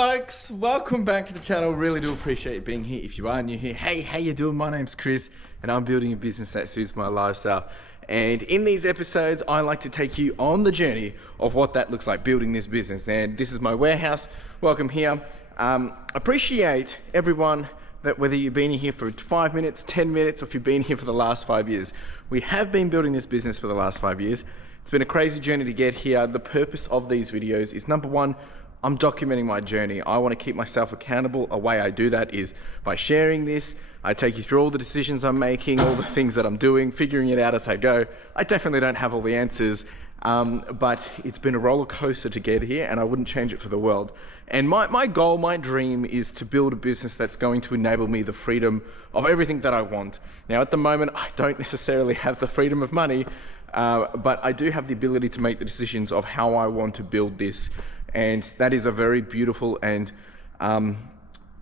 Folks, welcome back to the channel. Really do appreciate you being here. If you are new here, hey, how you doing? My name's Chris and I'm building a business that suits my lifestyle. And in these episodes, I like to take you on the journey of what that looks like, building this business. And this is my warehouse. Welcome here. Appreciate everyone that whether you've been here for 5 minutes, 10 minutes, or if you've been here for the last 5 years. We have been building this business for the last 5 years. It's been a crazy journey to get here. The purpose of these videos is, number one, I'm documenting my journey. I want to keep myself accountable. A way I do that is by sharing this. I take you through all the decisions I'm making, all the things that I'm doing, figuring it out as I go. I definitely don't have all the answers, but it's been a roller coaster to get here and I wouldn't change it for the world. And my goal, my dream is to build a business that's going to enable me the freedom of everything that I want. Now, at the moment, I don't necessarily have the freedom of money, but I do have the ability to make the decisions of how I want to build this. And that is a very beautiful and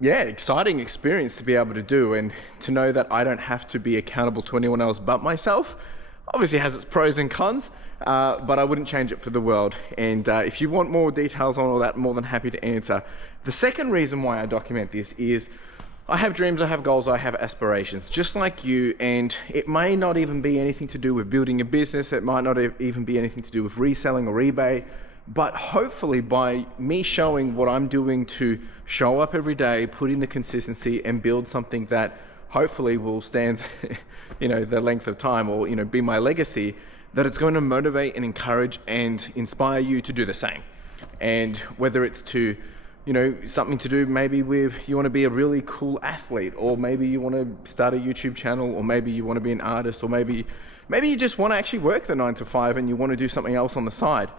exciting experience to be able to do, and to know that I don't have to be accountable to anyone else but myself. Obviously has its pros and cons, but I wouldn't change it for the world. And if you want more details on all that, I'm more than happy to answer. The second reason why I document this is I have dreams, I have goals, I have aspirations, just like you, and it may not even be anything to do with building a business. It might not even be anything to do with reselling or eBay. But hopefully by me showing what I'm doing to show up every day, put in the consistency and build something that hopefully will stand, the length of time, or, be my legacy, that it's going to motivate and encourage and inspire you to do the same. And whether it's to, something to do maybe with, you want to be a really cool athlete, or maybe you want to start a YouTube channel, or maybe you want to be an artist, or maybe you just want to actually work the 9 to 5 and you want to do something else on the side.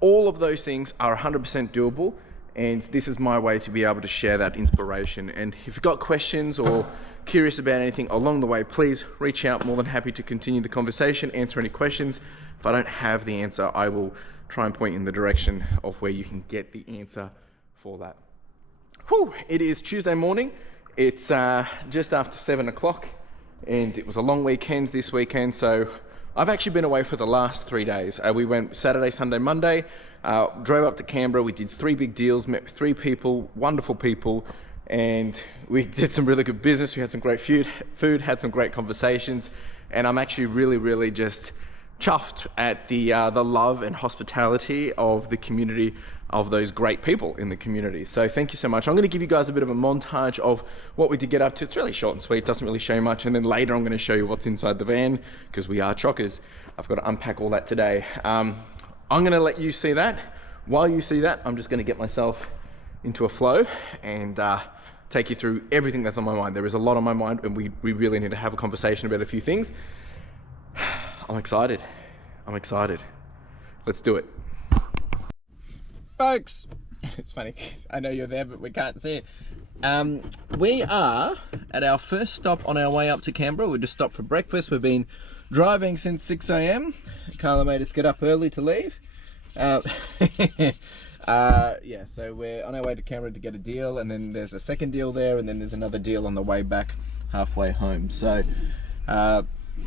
All of those things are 100% doable, and this is my way to be able to share that inspiration. And if you've got questions or curious about anything along the way, please reach out. More than happy to continue the conversation, answer any questions. If I don't have the answer, I will try and point in the direction of where you can get the answer for that. Whew, it is Tuesday morning. It's just after 7 o'clock, and it was a long weekend this weekend, so I've actually been away for the last 3 days. We went Saturday, Sunday, Monday, drove up to Canberra. We did 3 big deals, met with 3 people, wonderful people, and we did some really good business. We had some great food, had some great conversations, and I'm actually really just chuffed at the love and hospitality of the community, of those great people in the community. So thank you so much. I'm going to give you guys a bit of a montage of what we did get up to. It's really short and sweet, doesn't really show much, and then later I'm going to show you what's inside the van, because we are chockers. I've got to unpack all that today. I'm going to let you see that. While you see that, I'm just going to get myself into a flow and take you through everything that's on my mind. There is a lot on my mind, and we really need to have a conversation about a few things. I'm excited. Let's do it. Folks, it's funny, I know you're there, but we can't see it. We are at our first stop on our way up to Canberra. We just stopped for breakfast. We've been driving since 6 a.m. Carla made us get up early to leave. So we're on our way to Canberra to get a deal, and then there's a second deal there, and then there's another deal on the way back halfway home. So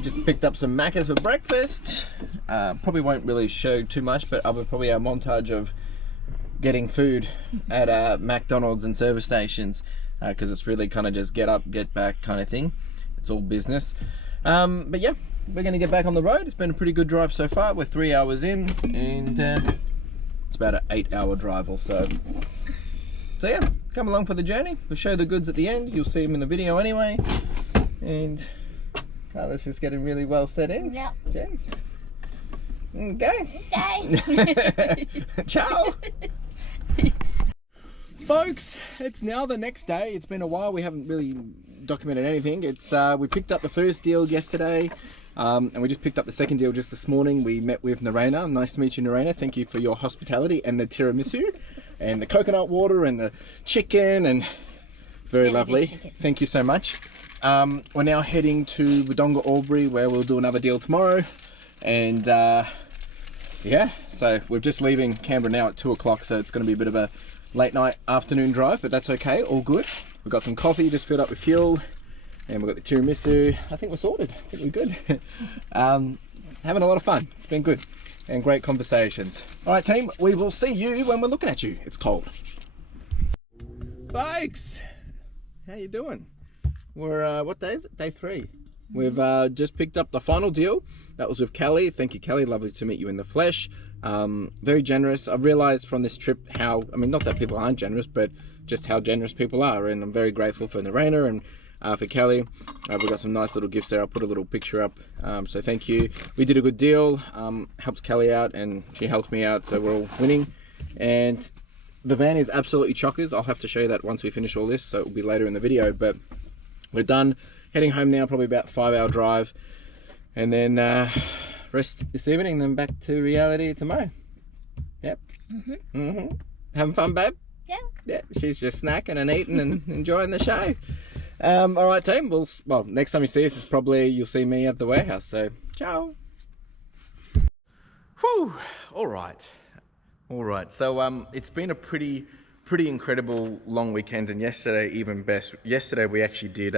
just picked up some Maccas for breakfast. Probably won't really show too much, but probably our montage of getting food at McDonald's and service stations, because it's really kind of just get up, get back kind of thing. It's all business. But yeah, we're going to get back on the road. It's been a pretty good drive so far. We're 3 hours in, and it's about an 8-hour drive or so. So yeah, come along for the journey. We'll show the goods at the end. You'll see them in the video anyway. And Carla's just getting really well set in. Yeah. Jeez. Okay. Okay. Ciao. Folks, it's now the next day. It's been a while. We haven't really documented anything. It's we picked up the first deal yesterday, and we just picked up the second deal just this morning. We met with Narena. Nice to meet you, Narena. Thank you for your hospitality, and the tiramisu and the coconut water and the chicken, and very lovely. Thank you so much. We're now heading to Wodonga Albury, where we'll do another deal tomorrow. And yeah, so we're just leaving Canberra now at 2 o'clock, so it's going to be a bit of a late night afternoon drive, but that's okay, all good. We've got some coffee, just filled up with fuel, and we've got the tiramisu. I think we're sorted. I think we're good. Having a lot of fun. It's been good, and great conversations. All right, team, we will see you when we're looking at you. It's cold. Folks, how you doing? We're what day is it? Day 3. We've just picked up the final deal. That was with Kelly. Thank you, Kelly. Lovely to meet you in the flesh. Very generous. I've realized from this trip how, I mean, not that people aren't generous, but just how generous people are. And I'm very grateful for Narena and for Kelly. We've got some nice little gifts there. I'll put a little picture up. So thank you. We did a good deal. Helped Kelly out and she helped me out. So we're all winning. And the van is absolutely chockers. I'll have to show you that once we finish all this. So it will be later in the video, but we're done. Heading home now, probably about 5-hour drive. And then rest this evening, then back to reality tomorrow. Yep. Having fun, babe? Yeah. Yeah, she's just snacking and eating and enjoying the show. All right, team. Well, next time you see us is probably you'll see me at the warehouse. So, ciao. Whew. All right. So, it's been a pretty incredible long weekend, and yesterday even best. Yesterday we actually did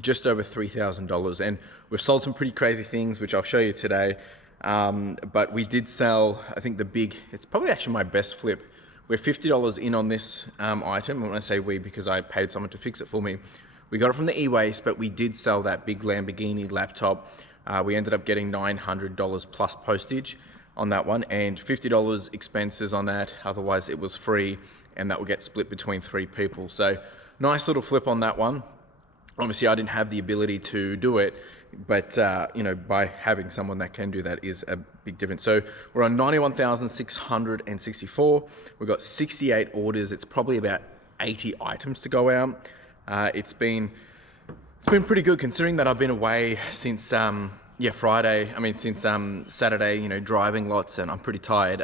just over $3,000, and we've sold some pretty crazy things, which I'll show you today. But we did sell, I think it's probably actually my best flip. We're $50 in on this item. When I say we, because I paid someone to fix it for me. We got it from the eWASTE, but we did sell that big Lamborghini laptop. We ended up getting $900 plus postage on that one, and $50 expenses on that. Otherwise it was free, and that will get split between 3 people. So nice little flip on that one. Obviously I didn't have the ability to do it, but you know, by having someone that can do that is a big difference. So we're on 91,664. We've got 68 orders. It's probably about 80 items to go out. It's been pretty good considering that I've been away since Friday. I mean, since Saturday, you know, driving lots, and I'm pretty tired.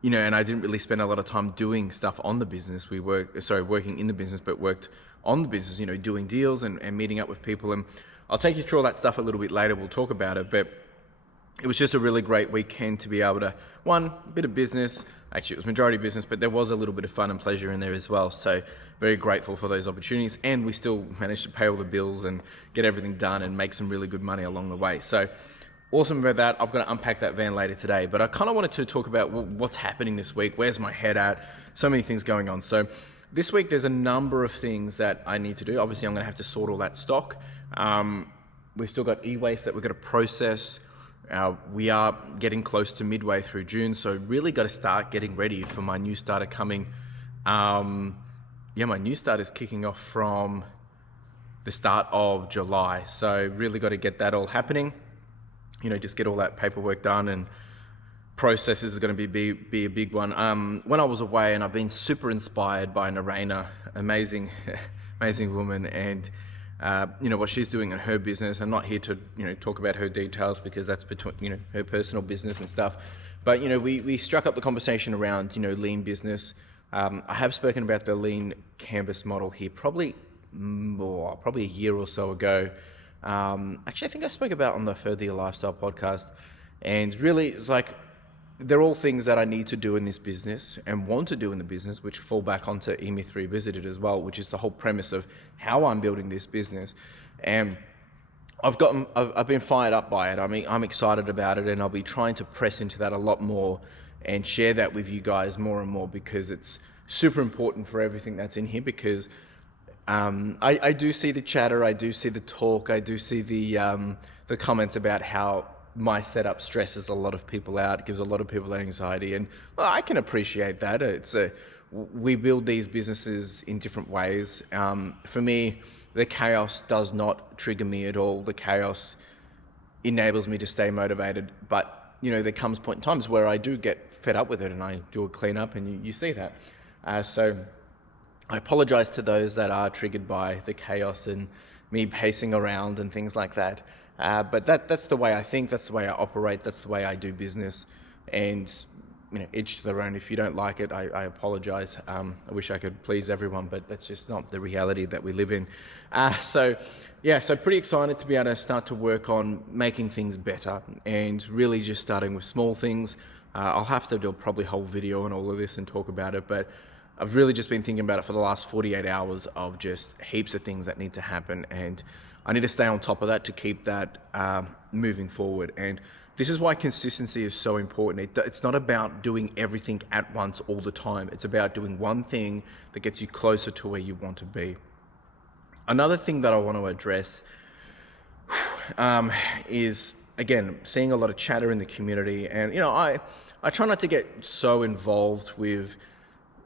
You know, and I didn't really spend a lot of time doing stuff on the business. Working in the business, but worked on the business, you know, doing deals and meeting up with people. And I'll take you through all that stuff a little bit later. We'll talk about it, but it was just a really great weekend to be able to, a bit of business. Actually, it was majority business, but there was a little bit of fun and pleasure in there as well. So very grateful for those opportunities. And we still managed to pay all the bills and get everything done and make some really good money along the way. So awesome about that. I'm going to unpack that van later today, but I kind of wanted to talk about what's happening this week. Where's my head at? So many things going on. So this week, there's a number of things that I need to do. Obviously, I'm going to have to sort all that stock. We've still got e-waste that we've got to process. We are getting close to midway through June, so really got to start getting ready for my new starter coming. My new start is kicking off from the start of July, so really got to get that all happening. You know, just get all that paperwork done, and processes is going to be a big one. When I was away, and I've been super inspired by Narena, amazing woman, and you know what she's doing in her business. I'm not here to, you know, talk about her details because that's between, you know, her personal business and stuff. But you know, we struck up the conversation around, you know, lean business. I have spoken about the lean canvas model here probably a year or so ago. Actually, I think I spoke about on the Further Lifestyle podcast, and really it's like they're all things that I need to do in this business and want to do in the business, which fall back onto EME3 Revisited as well, which is the whole premise of how I'm building this business. And I've been fired up by it. I mean, I'm excited about it, and I'll be trying to press into that a lot more and share that with you guys more and more, because it's super important for everything that's in here. Because I do see the chatter, I do see the talk, I do see the comments about how my setup stresses a lot of people out, gives a lot of people anxiety, and well, I can appreciate that. We build these businesses in different ways. For me, the chaos does not trigger me at all. The chaos enables me to stay motivated, but you know, there comes point in times where I do get fed up with it, and I do a cleanup, and you see that. So I apologize to those that are triggered by the chaos and me pacing around and things like that. But that's the way I think, that's the way I operate, that's the way I do business. And you know, each to their own. If you don't like it, I apologize. I wish I could please everyone, but that's just not the reality that we live in. So pretty excited to be able to start to work on making things better, and really just starting with small things. I'll have to do probably a whole video on all of this and talk about it, but I've really just been thinking about it for the last 48 hours of just heaps of things that need to happen, and I need to stay on top of that to keep that moving forward. And this is why consistency is so important. It's not about doing everything at once all the time. It's about doing one thing that gets you closer to where you want to be. Another thing that I want to address is, again, seeing a lot of chatter in the community. And, I try not to get so involved with,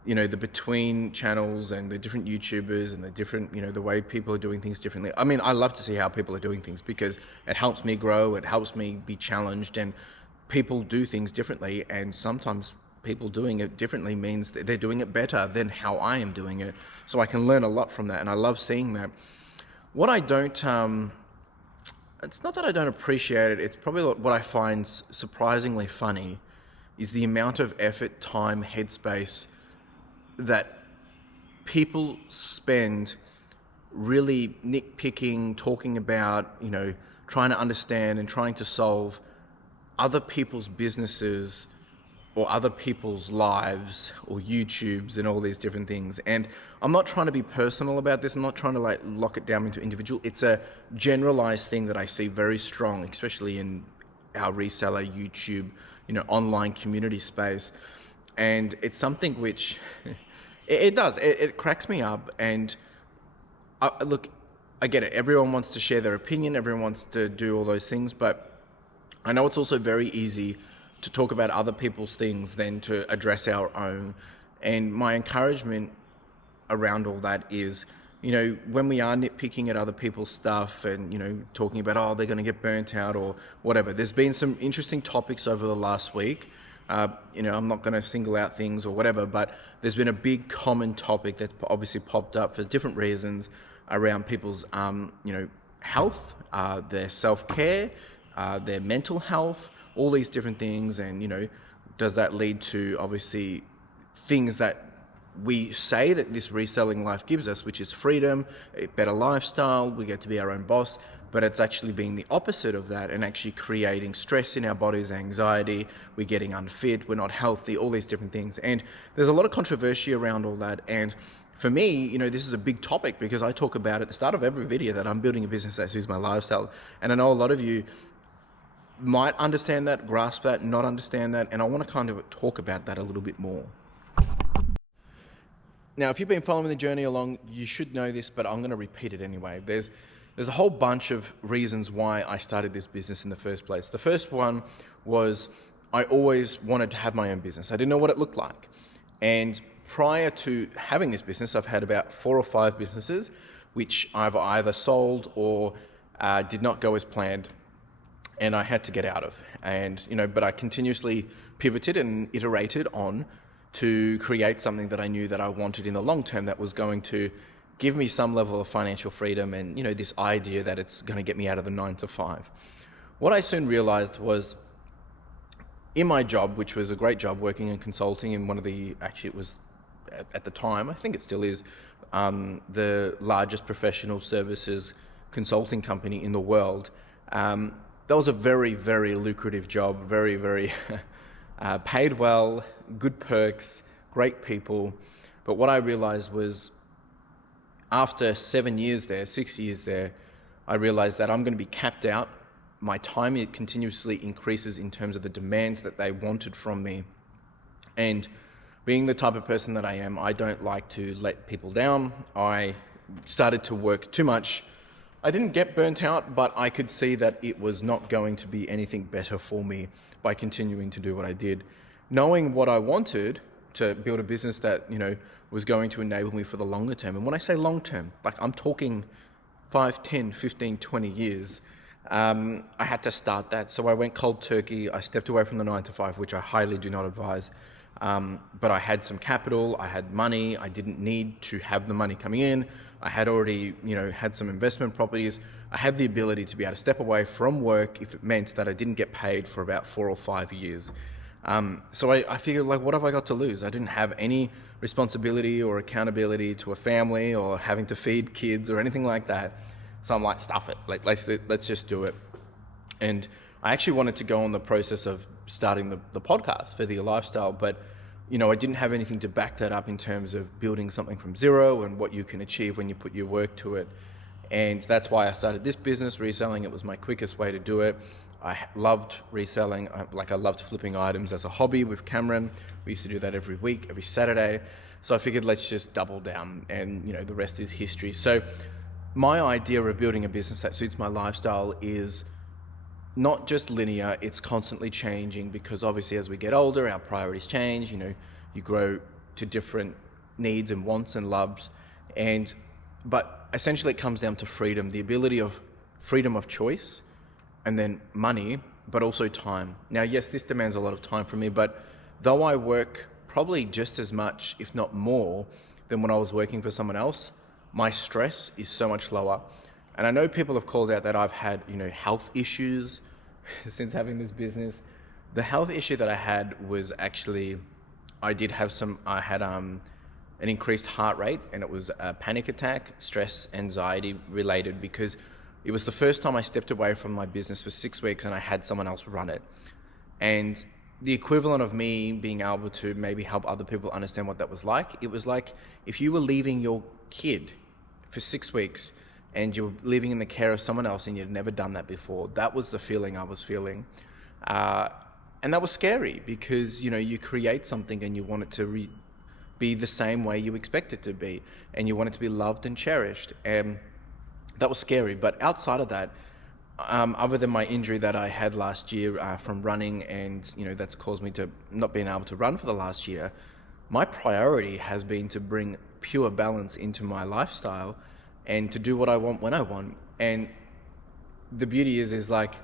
the between channels and the different YouTubers and the different, the way people are doing things differently. I mean, I love to see how people are doing things because it helps me grow, it helps me be challenged, and people do things differently. And sometimes people doing it differently means that they're doing it better than how I am doing it. So I can learn a lot from that, and I love seeing that. What I don't, it's not that I don't appreciate it, it's probably what I find surprisingly funny is the amount of effort, time, headspace that people spend really nitpicking, talking about, trying to understand and trying to solve other people's businesses or other people's lives or YouTubes and all these different things. And I'm not trying to be personal about this. I'm not trying to lock it down into individual. It's a generalized thing that I see very strong, especially in our reseller YouTube, online community space. And it's something which it cracks me up. And look, I get it. Everyone wants to share their opinion. Everyone wants to do all those things. But I know it's also very easy to talk about other people's things than to address our own. And my encouragement around all that is, when we are nitpicking at other people's stuff and, talking about, they're going to get burnt out or whatever. There's been some interesting topics over the last week. I'm not going to single out things or whatever, but there's been a big common topic that's obviously popped up for different reasons around people's, health, their self-care, their mental health, all these different things. And, does that lead to obviously things that we say that this reselling life gives us, which is freedom, a better lifestyle, we get to be our own boss, but it's actually being the opposite of that and actually creating stress in our bodies, anxiety, we're getting unfit, we're not healthy, all these different things. And there's a lot of controversy around all that. And for me, this is a big topic because I talk about at the start of every video that I'm building a business that suits my lifestyle. And I know a lot of you might understand that, grasp that, not understand that, and I want to kind of talk about that a little bit more. Now, if you've been following the journey along, you should know this, but I'm going to repeat it anyway. There's a whole bunch of reasons why I started this business in the first place. The first one was I always wanted to have my own business. I didn't know what it looked like. And prior to having this business, I've had about 4 or 5 businesses, which I've either sold or did not go as planned, and I had to get out of. And, but I continuously pivoted and iterated on to create something that I knew that I wanted in the long term that was going to give me some level of financial freedom and, this idea that it's going to get me out of the 9 to 5. What I soon realized was in my job, which was a great job working in consulting in one of the, actually it was at the time, I think it still is, the largest professional services consulting company in the world. That was a very, very lucrative job, very, very paid well, good perks, great people. But what I realized was after 6 years there, I realized that I'm going to be capped out. My time continuously increases in terms of the demands that they wanted from me. And being the type of person that I am, I don't like to let people down. I started to work too much. I didn't get burnt out, but I could see that it was not going to be anything better for me by continuing to do what I did. Knowing what I wanted to build a business that, was going to enable me for the longer term. And when I say long term, I'm talking 5, 10, 15, 20 years, I had to start that. So I went cold turkey. I stepped away from the 9 to 5, which I highly do not advise. But I had some capital, I had money, I didn't need to have the money coming in. I had already, had some investment properties. I had the ability to be able to step away from work if it meant that I didn't get paid for about 4 or 5 years. So I figured, what have I got to lose? I didn't have any responsibility or accountability to a family or having to feed kids or anything like that. So I'm like, stuff it, let's just do it. And I actually wanted to go on the process of starting the podcast for the lifestyle, but I didn't have anything to back that up in terms of building something from zero and what you can achieve when you put your work to it. And that's why I started this business, reselling. It was my quickest way to do it. loved reselling. I loved flipping items as a hobby with Cameron. We used to do that every week, every Saturday. So I figured let's just double down, and the rest is history. So my idea of building a business that suits my lifestyle is not just linear, it's constantly changing, because obviously as we get older, our priorities change, you grow to different needs and wants and loves. But essentially it comes down to freedom, the ability of freedom of choice, and then money, but also time. Now, yes, this demands a lot of time from me, but though I work probably just as much, if not more, than when I was working for someone else, my stress is so much lower. And I know people have called out that I've had, health issues since having this business. The health issue that I had was actually, I had an increased heart rate, and it was a panic attack, stress, anxiety related, because it was the first time I stepped away from my business for 6 weeks and I had someone else run it. And the equivalent of me being able to maybe help other people understand what that was like, it was like if you were leaving your kid for 6 weeks and you were living in the care of someone else and you'd never done that before. That was the feeling I was feeling. And that was scary, because, you create something and you want it to be the same way you expect it to be, and you want it to be loved and cherished. And that was scary. But outside of that, other than my injury that I had last year from running, and that's caused me to not being able to run for the last year, my priority has been to bring pure balance into my lifestyle and to do what I want when I want. And the beauty is like,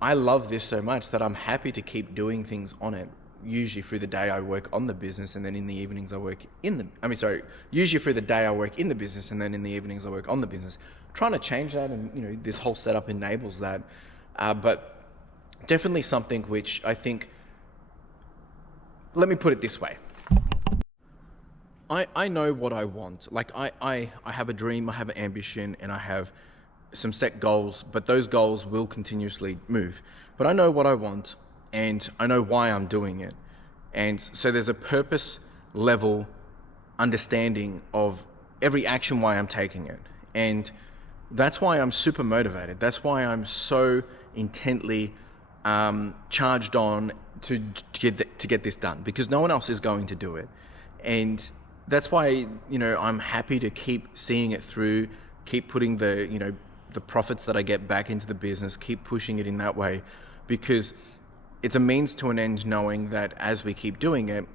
I love this so much that I'm happy to keep doing things on it. Usually through the day I work on the business, and then in the evenings I work usually through the day I work in the business, and then in the evenings I work on the business. Trying to change that, and this whole setup enables that. But definitely something which I think, let me put it this way. I know what I want. Like I have a dream, I have an ambition, and I have some set goals, but those goals will continuously move. But I know what I want, and I know why I'm doing it. And so there's a purpose level understanding of every action, why I'm taking it. And that's why I'm super motivated. That's why I'm so intently charged on to get this done, because no one else is going to do it. And that's why, I'm happy to keep seeing it through, keep putting the profits that I get back into the business, keep pushing it in that way, because it's a means to an end, knowing that as we keep doing it,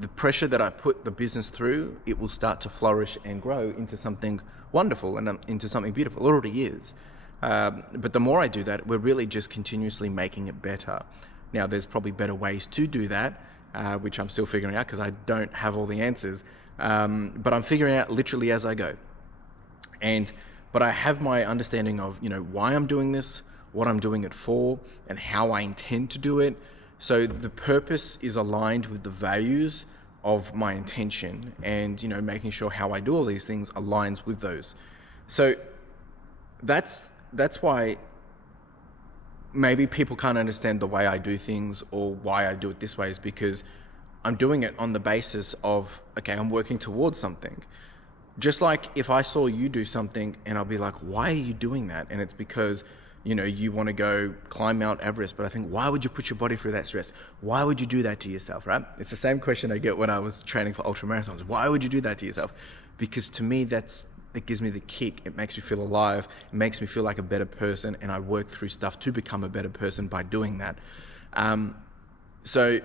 the pressure that I put the business through, it will start to flourish and grow into something wonderful and into something beautiful. It already is. But the more I do that, we're really just continuously making it better. Now, there's probably better ways to do that, which I'm still figuring out, because I don't have all the answers. But I'm figuring out literally as I go. But I have my understanding of, why I'm doing this, what I'm doing it for, and how I intend to do it. So the purpose is aligned with the values of my intention, and making sure how I do all these things aligns with those. So that's why maybe people can't understand the way I do things or why I do it this way, is because I'm doing it on the basis of, okay, I'm working towards something. Just like if I saw you do something and I'll be like, why are you doing that? And it's because you want to go climb Mount Everest, but I think, why would you put your body through that stress? Why would you do that to yourself, right? It's the same question I get when I was training for ultra marathons. Why would you do that to yourself? Because to me, it gives me the kick. It makes me feel alive. It makes me feel like a better person, and I work through stuff to become a better person by doing that. So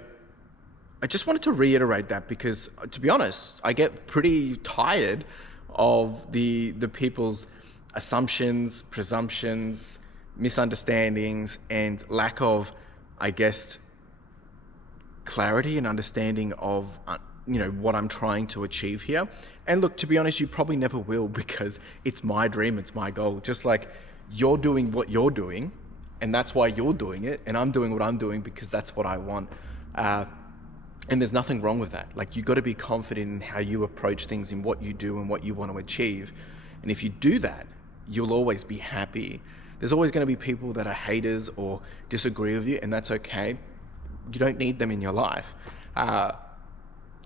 I just wanted to reiterate that, because to be honest, I get pretty tired of the people's assumptions, presumptions, misunderstandings, and lack of, I guess, clarity and understanding of what I'm trying to achieve here. And look, to be honest, you probably never will, because it's my dream, it's my goal. Just like you're doing what you're doing, and that's why you're doing it, and I'm doing what I'm doing because that's what I want. And there's nothing wrong with that. Like, you got to be confident in how you approach things, in what you do and what you want to achieve. And if you do that, you'll always be happy. There's always going to be people that are haters or disagree with you, and that's okay. You don't need them in your life.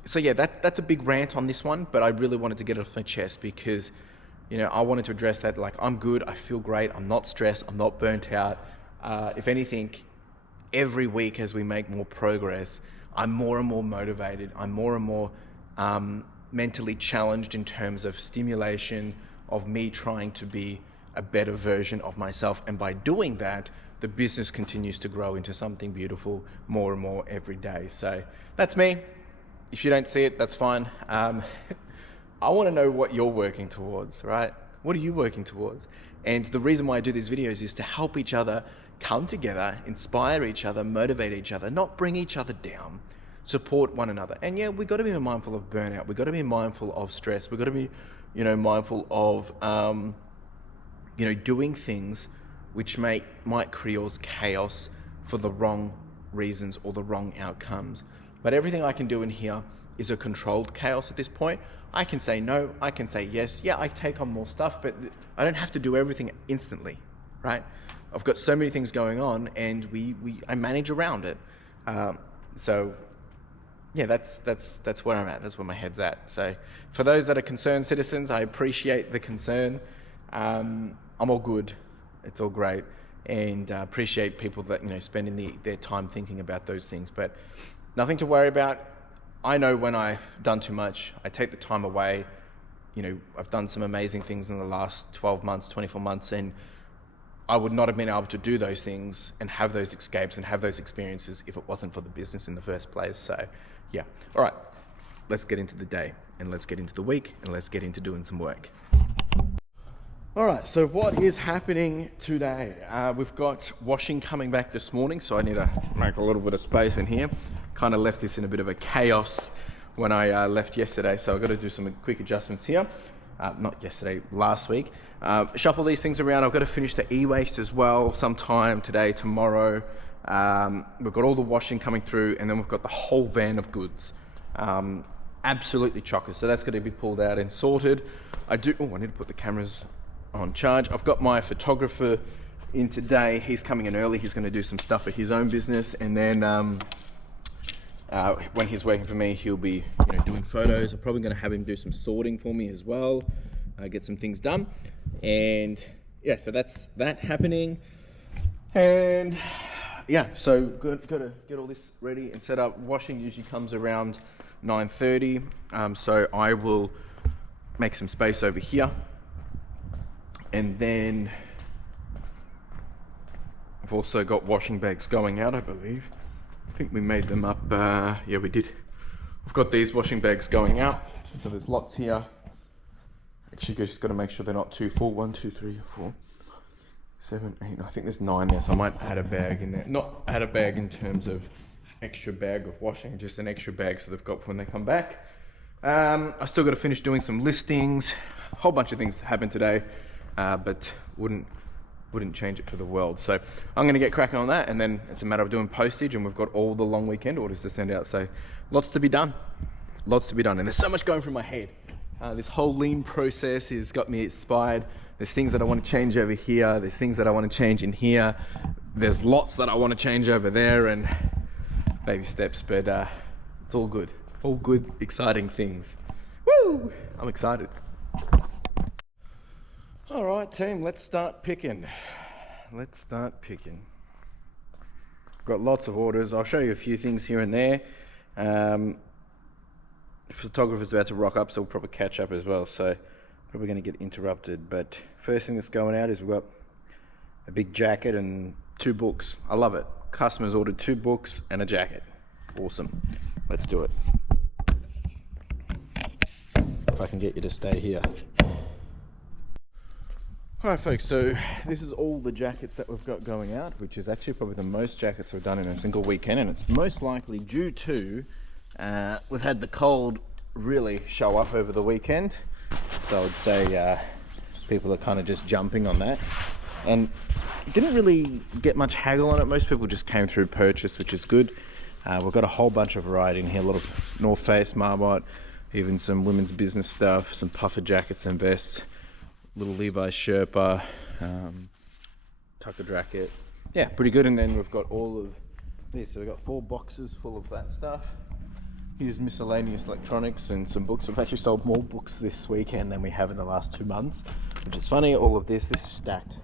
So yeah, that's a big rant on this one, but I really wanted to get it off my chest, because I wanted to address that. Like, I'm good, I feel great, I'm not stressed, I'm not burnt out. If anything, every week as we make more progress, I'm more and more motivated. I'm more and more mentally challenged in terms of stimulation of me trying to be a better version of myself. And by doing that, the business continues to grow into something beautiful more and more every day. So that's me. If you don't see it, that's fine. I want to know what you're working towards, right? What are you working towards? And the reason why I do these videos is to help each other come together, inspire each other, motivate each other, not bring each other down, support one another. And yeah, we've got to be mindful of burnout. We've got to be mindful of stress. We've got to be, mindful of, doing things which might cause chaos for the wrong reasons or the wrong outcomes. But everything I can do in here is a controlled chaos at this point. I can say no, I can say yes. Yeah, I take on more stuff, but I don't have to do everything instantly, right? I've got so many things going on, and I manage around it. So yeah, that's where I'm at. That's where my head's at. So for those that are concerned citizens, I appreciate the concern. I'm all good. It's all great, and appreciate people that spending their time thinking about those things. But nothing to worry about. I know when I've done too much. I take the time away. I've done some amazing things in the last 12 months, 24 months, and I would not have been able to do those things and have those escapes and have those experiences if it wasn't for the business in the first place. So yeah, all right, let's get into the day, and let's get into the week, and let's get into doing some work. All right, so what is happening today? We've got washing coming back this morning, so I need to make a little bit of space in here. Kind of left this in a bit of a chaos when I left yesterday, so I've got to do some quick adjustments here. Not yesterday, last week. Shuffle these things around. I've got to finish the e-waste as well sometime today, tomorrow. We've got all the washing coming through, and then we've got the whole van of goods. Absolutely chocker, so that's going to be pulled out and sorted. I need to put the cameras on charge. I've got my photographer in today. He's coming in early. He's going to do some stuff for his own business, and then when he's working for me, he'll be doing photos. I'm probably going to have him do some sorting for me as well, get some things done. And yeah, so that's that happening. And yeah, so got to get all this ready and set up. Washing usually comes around 9:30, so I will make some space over here. And then I've also got washing bags going out, I believe. I think we made them up. Yeah, we did. We've got these washing bags going out. So there's lots here. Actually, just got to make sure they're not too full. 1, 2, 3, 4, 7, 8. I think there's 9 there, so I might add a bag in there. Not add a bag in terms of extra bag of washing, just an extra bag so they've got when they come back. I still got to finish doing some listings. A whole bunch of things happened today. But wouldn't change it for the world. So I'm going to get cracking on that, and then it's a matter of doing postage, and we've got all the long weekend orders to send out. So lots to be done, and there's so much going through my head. This whole lean process has got me inspired. There's things that I want to change over here. There's things that I want to change in here. There's lots that I want to change over there, and baby steps. But it's all good, exciting things. Woo! I'm excited. All right, team, let's start picking. Got lots of orders. I'll show you a few things here and there. The photographer's about to rock up, so we'll probably catch up as well. So probably going to get interrupted. But first thing that's going out is we've got a big jacket and 2 books. I love it. Customers ordered 2 books and a jacket. Awesome. Let's do it. If I can get you to stay here. Alright folks, so this is all the jackets that we've got going out, which is actually probably the most jackets we've done in a single weekend, and it's most likely due to we've had the cold really show up over the weekend. So I would say people are kind of just jumping on that, and didn't really get much haggle on it. Most people just came through purchase, which is good. We've got a whole bunch of variety in here, a lot of North Face, Marmot, even some women's business stuff, some puffer jackets and vests, little Levi's Sherpa, tucker jacket. Yeah, pretty good. And then we've got all of this. So we've got 4 boxes full of that stuff. Here's miscellaneous electronics and some books. We've actually sold more books this weekend than we have in the last 2 months, which is funny. All of this is stacked.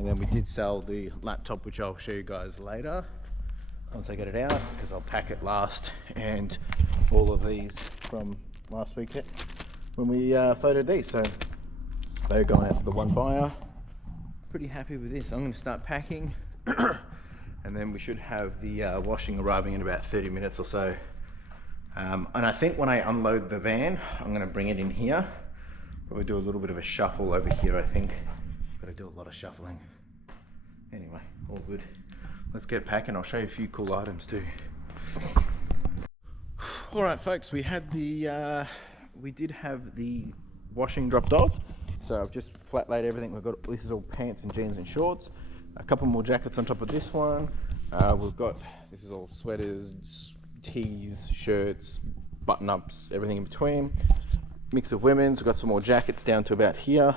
And then we did sell the laptop, which I'll show you guys later once I get it out, because I'll pack it last. And all of these from last week when we photoed these, so they're going out to the one buyer. Pretty happy with this. I'm going to start packing and then we should have the washing arriving in about 30 minutes or so. And I think when I unload the van, I'm going to bring it in here. Probably do a little bit of a shuffle over here, I think. Got to do a lot of shuffling. Anyway, all good. Let's get packing. I'll show you a few cool items too. All right, folks, we did have the washing dropped off. So I've just flat laid everything. We've got, this is all pants and jeans and shorts. A couple more jackets on top of this one. This is all sweaters, tees, shirts, button-ups, everything in between. Mix of women's. We've got some more jackets down to about here.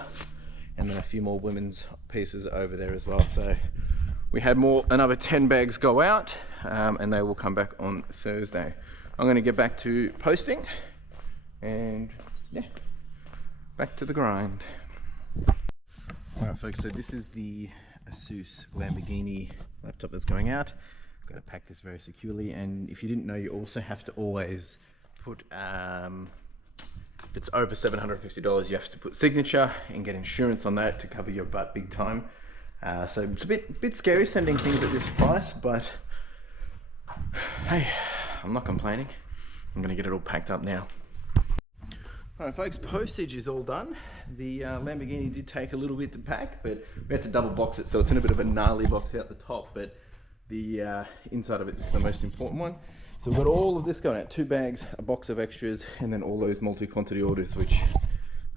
And then a few more women's pieces over there as well. So we had another 10 bags go out, and they will come back on Thursday. I'm going to get back to posting, and yeah, back to the grind. Alright folks, so this is the Asus Lamborghini laptop that's going out. I've got to pack this very securely, and if you didn't know, you also have to always put, if it's over $750, you have to put signature and get insurance on that to cover your butt big time. So it's a bit scary sending things at this price, but hey, I'm not complaining. I'm gonna get it all packed up now. Alright folks, postage is all done. The Lamborghini did take a little bit to pack, but we had to double box it, so it's in a bit of a gnarly box out the top, but the inside of it is the most important one. So we've got all of this going out, 2 bags, a box of extras, and then all those multi-quantity orders, which,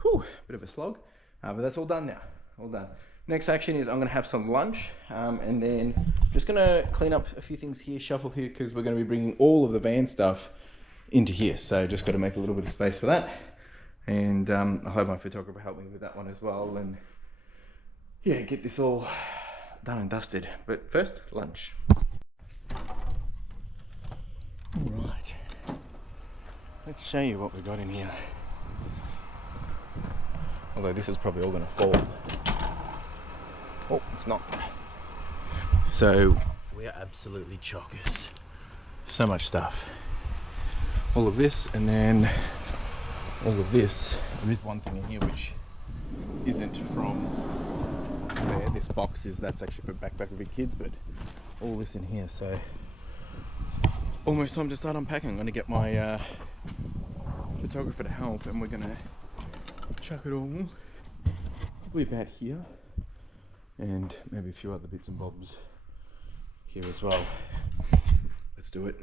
whew, bit of a slog, but that's all done now, all done. Next action is I'm gonna have some lunch, and then just gonna clean up a few things here, shuffle here, because we're gonna be bringing all of the van stuff into here. So just gotta make a little bit of space for that. And I'll have my photographer help me with that one as well, and yeah, get this all done and dusted. But first, lunch. All right, let's show you what we got in here. Although this is probably all gonna fall. Oh, it's not. So we are absolutely chockers. So much stuff. All of this, and then all of this. There is one thing in here which isn't from there. This box that's actually for backpack for big kids, but all this in here. So it's almost time to start unpacking. I'm gonna get my photographer to help, and we're gonna chuck it all about here, and maybe a few other bits and bobs here as well. Let's do it.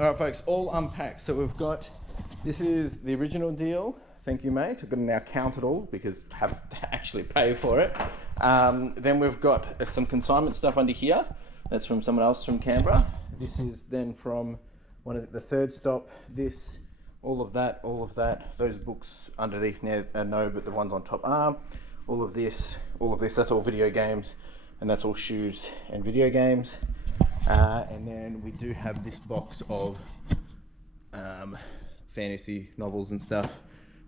All right, folks, all unpacked. So we've got, this is the original deal. Thank you, mate. I've got to now count it all because I have to actually pay for it. Then we've got some consignment stuff under here. That's from someone else from Canberra. This is then from one of the third stop. This, all of that. Those books underneath now, no, but the ones on top are. All of this, that's all video games, and that's all shoes and video games. And then we do have this box of fantasy novels and stuff,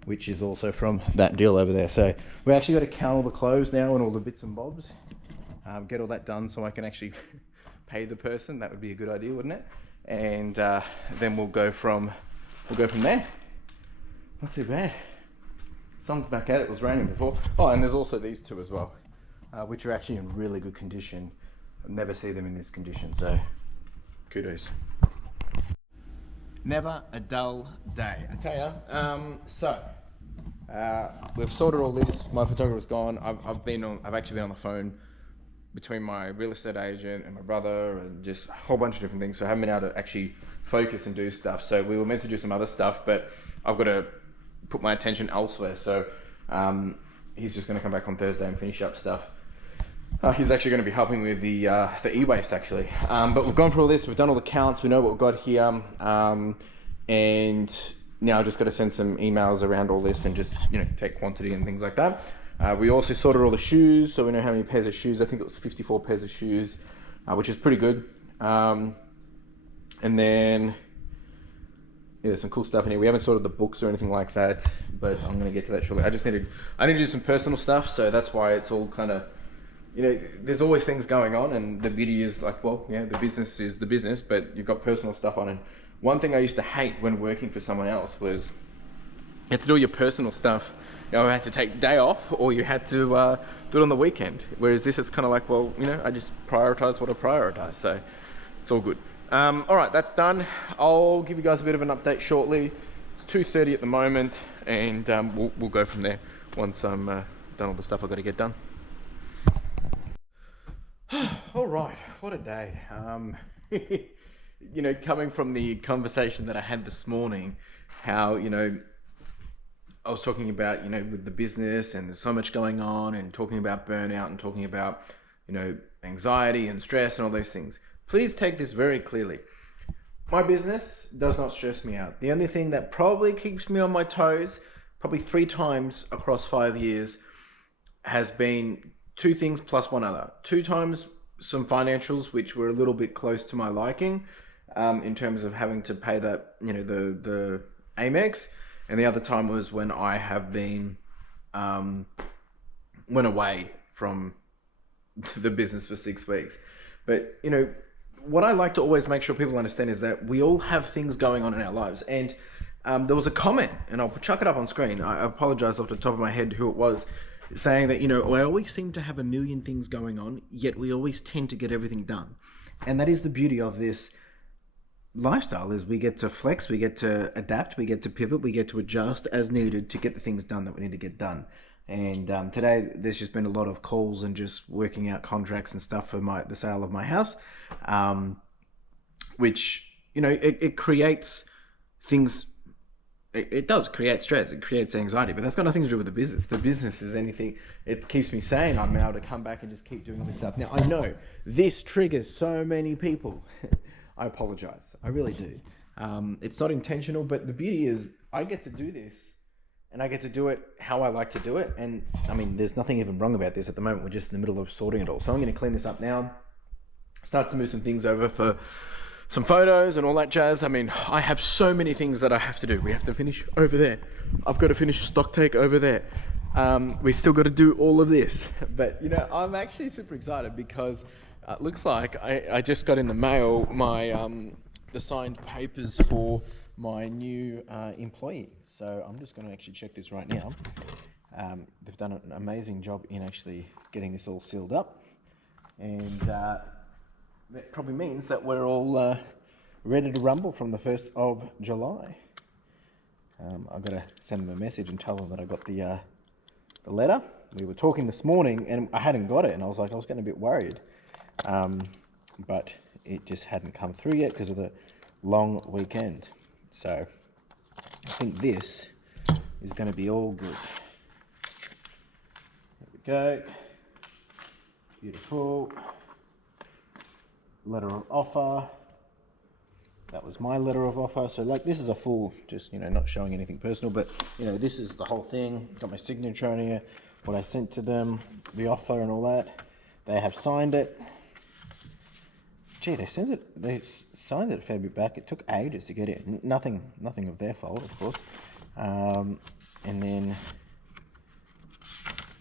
which is also from that deal over there. So we actually got to count all the clothes now and all the bits and bobs, get all that done so I can actually pay the person. That would be a good idea, wouldn't it? And then we'll go from there. Not too bad. Sun's back out. It was raining before. Oh, and there's also these two as well, which are actually in really good condition. I never see them in this condition, so kudos. Never a dull day, I tell ya. We've sorted all this. My photographer's gone. I've actually been on the phone between my real estate agent and my brother, and just a whole bunch of different things. So I haven't been able to actually focus and do stuff. So we were meant to do some other stuff, but I've got to put my attention elsewhere. So he's just going to come back on Thursday and finish up stuff. He's actually going to be helping with the eWASTE actually. But we've gone through all this, we've done all the counts, we know what we've got here, and now I've just got to send some emails around all this and just, you know, take quantity and things like that. We also sorted all the shoes, so we know how many pairs of shoes. I think it was 54 pairs of shoes, which is pretty good. And then yeah, there's some cool stuff in here. We haven't sorted the books or anything like that, but I'm going to get to that shortly. I need to do some personal stuff, so that's why it's all kind of you know, there's always things going on, and the beauty is like, well, yeah, the business is the business, but you've got personal stuff on. And one thing I used to hate when working for someone else was you had to do all your personal stuff. You know, you had to take the day off, or you had to do it on the weekend. Whereas this is kind of like, well, you know, I just prioritize what I prioritize, so it's all good. All right, that's done. I'll give you guys a bit of an update shortly. It's 2:30 at the moment, and we'll go from there once I'm done all the stuff I've got to get done. All right, what a day. You know, coming from the conversation that I had this morning, how, you know, I was talking about, you know, with the business and there's so much going on, and talking about burnout and talking about, you know, anxiety and stress and all those things. Please take this very clearly. My business does not stress me out. The only thing that probably keeps me on my toes, probably 3 times across 5 years, has been 2 things plus one other. 2 times some financials, which were a little bit close to my liking, in terms of having to pay that, you know, the Amex. And the other time was when I have been, went away from the business for 6 weeks. But, you know, what I like to always make sure people understand is that we all have things going on in our lives. And there was a comment, and I'll chuck it up on screen. I apologize off the top of my head who it was, saying that, you know, I always seem to have a million things going on, yet we always tend to get everything done. And that is the beauty of this lifestyle, is we get to flex, we get to adapt, we get to pivot, we get to adjust as needed to get the things done that we need to get done. And today there's just been a lot of calls and just working out contracts and stuff for the sale of my house, which, you know, it creates things. It does create stress, it creates anxiety, but that's got nothing to do with the business. The business is anything, it keeps me sane. I'm able to come back and just keep doing all this stuff. Now, I know this triggers so many people. I apologize, I really do. It's not intentional, but the beauty is I get to do this, and I get to do it how I like to do it. And I mean, there's nothing even wrong about this. At the moment, we're just in the middle of sorting it all. So I'm going to clean this up now, start to move some things over for some photos and all that jazz. I mean, I have so many things that I have to do. We have to finish over there. I've got to finish StockTake over there. We still got to do all of this. But, you know, I'm actually super excited because it looks like I just got in the mail my the signed papers for my new employee. So I'm just going to actually check this right now. They've done an amazing job in actually getting this all sealed up. And that probably means that we're all ready to rumble from the 1st of July. I've got to send them a message and tell them that I got the letter. We were talking this morning and I hadn't got it, and I was getting a bit worried. But it just hadn't come through yet because of the long weekend. So I think this is going to be all good. There we go. Beautiful. Letter of offer. That was my letter of offer. So like, this is a full, just, you know, not showing anything personal, but, you know, this is the whole thing. Got my signature on here, what I sent to them, the offer and all that. They have signed it. Gee, they signed it a fair bit back. It took ages to get it. Nothing of their fault, of course. And then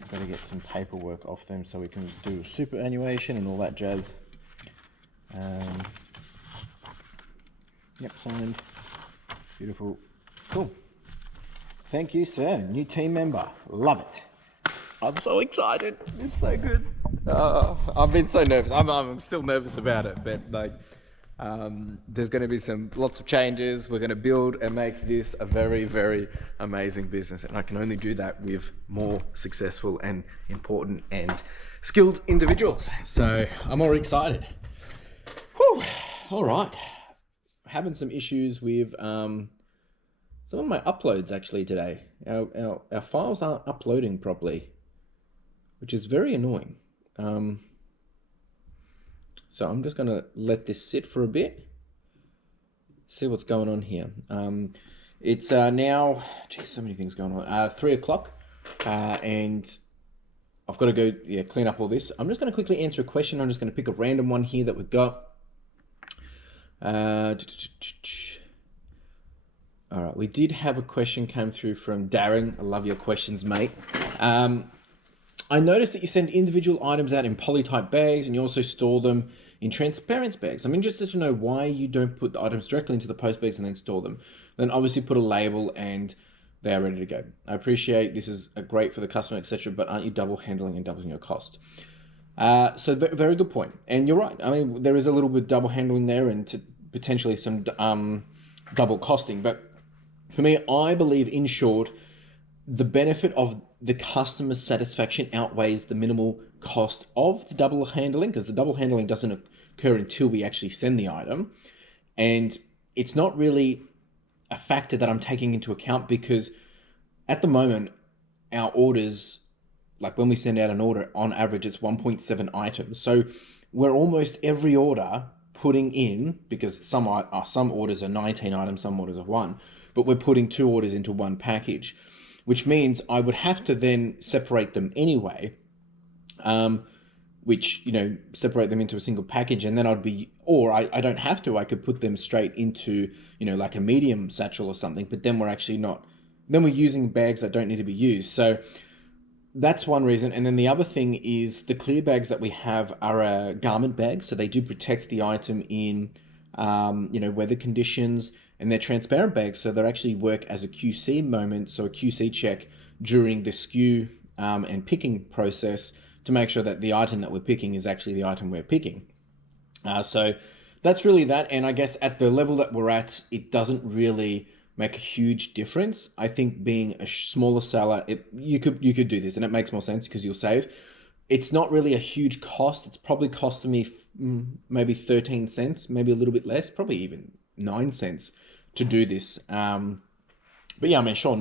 I've got to get some paperwork off them so we can do superannuation and all that jazz. Yep, signed. Beautiful. Cool. Thank you, sir. New team member. Love it. I'm so excited. It's so good. I've been so nervous. I'm still nervous about it, but like, there's going to be lots of changes. We're going to build and make this a very, very amazing business, and I can only do that with more successful and important and skilled individuals. So I'm already excited. Whew. All right. Having some issues with some of my uploads actually today. Our files aren't uploading properly, which is very annoying. So I'm just going to let this sit for a bit, see what's going on here. It's now, geez, so many things going on. 3 o'clock, and I've got to go clean up all this. I'm just going to quickly answer a question. I'm just going to pick a random one here that we've got. All right, we did have a question come through from Darren. I love your questions, mate. I noticed that you send individual items out in polytype bags and you also store them in transparent bags. I'm interested to know why you don't put the items directly into the post bags and then store them. Then obviously put a label and they are ready to go. I appreciate this is great for the customer, etc., but aren't you double handling and doubling your cost? So very good point. And you're right. I mean, there is a little bit of double handling there and potentially some double costing. But for me, I believe, in short, the benefit of the customer satisfaction outweighs the minimal cost of the double handling, because the double handling doesn't occur until we actually send the item. And it's not really a factor that I'm taking into account, because at the moment, our orders, like when we send out an order, on average, it's 1.7 items. So we're almost every order putting in, because some orders are 19 items, some orders are 1, but we're putting 2 orders into one package, which means I would have to then separate them anyway, which, separate them into a single package, and then I don't have to, I could put them straight into, like a medium satchel or something, but then we're using bags that don't need to be used. So that's one reason. And then the other thing is the clear bags that we have are a garment bag, so they do protect the item in, weather conditions, and they're transparent bags, so they actually work as a QC moment, so a QC check during the SKU and picking process to make sure that the item that we're picking is actually the item we're picking. So that's really that. And I guess at the level that we're at, it doesn't really make a huge difference. I think being a smaller seller, you could do this, and it makes more sense because you'll save. It's not really a huge cost. It's probably costing me maybe 13 cents, maybe a little bit less, probably even 9 cents to do this. But yeah, I mean, sure,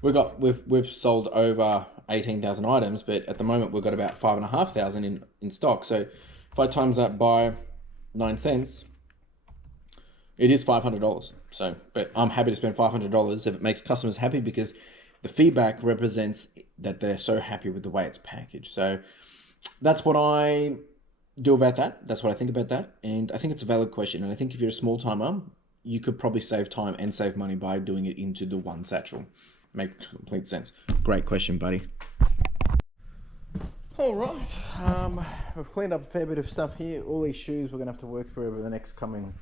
we've sold over 18,000 items, but at the moment we've got about 5,500 in stock. So if I times that by 9 cents, it is $500. So, but I'm happy to spend $500 if it makes customers happy, because the feedback represents that they're so happy with the way it's packaged. So that's what I do about that. That's what I think about that. And I think it's a valid question. And I think if you're a small timer, you could probably save time and save money by doing it into the one satchel. Makes complete sense. Great question, buddy. All right. We've cleaned up a fair bit of stuff here. All these shoes we're going to have to work through over the next coming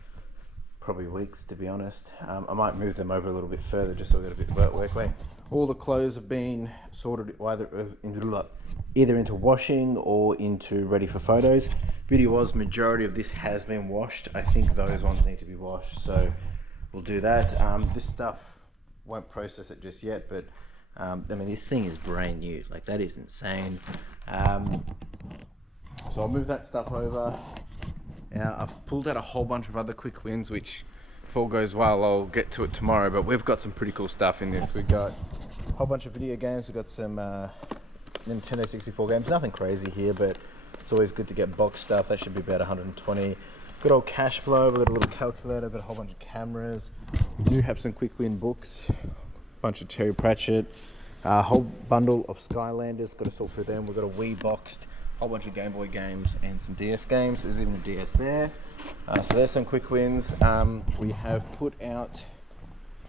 probably weeks, to be honest. I might move them over a little bit further just so we've got a bit of work. All the clothes have been sorted either into washing or into ready for photos. Beauty was, majority of this has been washed. I think those ones need to be washed, so we'll do that. This stuff, won't process it just yet, but I mean, this thing is brand new. Like, that is insane. So I'll move that stuff over. Now, I've pulled out a whole bunch of other quick wins, which, if all goes well, I'll get to it tomorrow, but we've got some pretty cool stuff in this. We've got a whole bunch of video games. We've got some Nintendo 64 games. Nothing crazy here, but it's always good to get box stuff. That should be about 120. Good old cash flow. We've got a little calculator. We've got a whole bunch of cameras. We do have some quick win books. A bunch of Terry Pratchett. A whole bundle of Skylanders. Got to sort through them. We've got a Wii boxed. Whole bunch of Game Boy games and some DS games. There's even a DS there. So there's some quick wins. We have put out,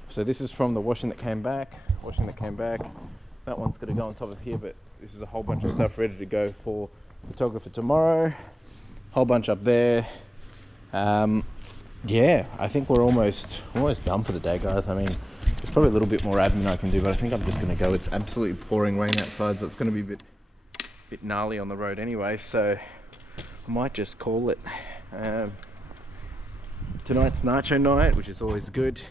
so this is from the washing that came back. That one's going to go on top of here, but this is a whole bunch of stuff ready to go for photographer tomorrow. Whole bunch up there. Yeah, I think we're almost done for the day, guys. I mean, there's probably a little bit more admin I can do, but I think I'm just going to go. It's absolutely pouring rain outside, so it's going to be a bit gnarly on the road anyway, so I might just call it. Tonight's nacho night, which is always good.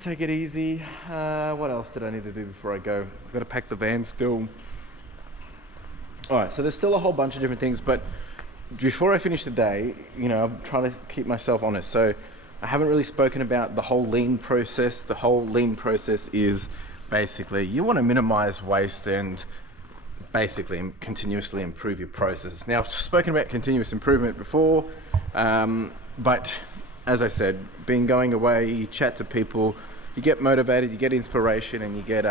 Take it easy. What else did I need to do before I go? I've got to pack the van still. Alright, so there's still a whole bunch of different things, but before I finish the day, I'm trying to keep myself honest. So I haven't really spoken about the whole lean process. The whole lean process is basically you want to minimize waste and basically continuously improve your processes. Now, I've spoken about continuous improvement before, but as I said, going away, you chat to people, you get motivated, you get inspiration, and you get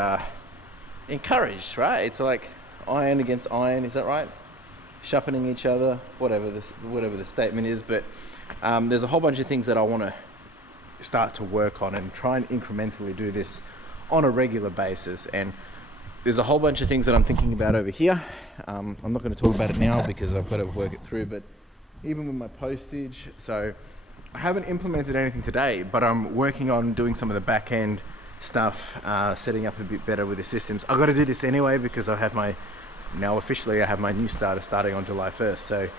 encouraged, right? It's like iron against iron, is that right? Sharpening each other, whatever the statement is, but there's a whole bunch of things that I want to start to work on and try and incrementally do this on a regular basis. And there's a whole bunch of things that I'm thinking about over here. I'm not going to talk about it now because I've got to work it through, but even with my postage, so I haven't implemented anything today, but I'm working on doing some of the back end stuff, setting up a bit better with the systems. I've got to do this anyway because I have my, now officially I have my new starter starting on July 1st. So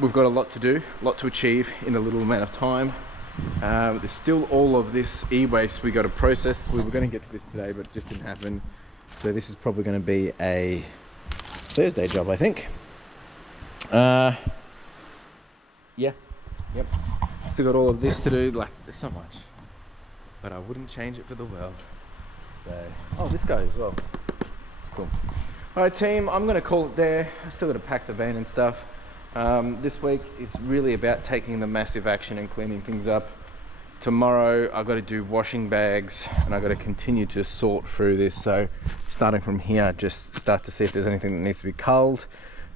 we've got a lot to do, a lot to achieve in a little amount of time. There's still all of this e-waste we got to process. We were going to get to this today, but it just didn't happen. So this is probably going to be a Thursday job, I think. Yeah, yep. Still got all of this to do. Like, there's not much, but I wouldn't change it for the world. So, oh, this guy as well. It's cool. All right, team, I'm going to call it there. I still got to pack the van and stuff. This week is really about taking the massive action and cleaning things up. Tomorrow I've got to do washing bags and I've got to continue to sort through this. So starting from here, just start to see if there's anything that needs to be culled.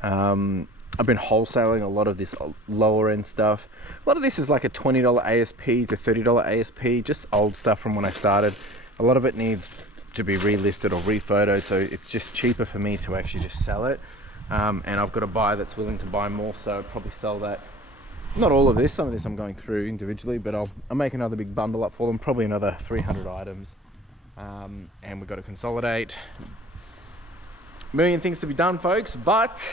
I've been wholesaling a lot of this lower end stuff. A lot of this is like a $20 ASP to $30 ASP, just old stuff from when I started. A lot of it needs to be relisted or rephotoed, so it's just cheaper for me to actually just sell it. And I've got a buyer that's willing to buy more, so I'll probably sell that. Not all of this, some of this I'm going through individually, but I'll make another big bundle up for them, probably another 300 items. And we've got to consolidate. A million things to be done, folks, but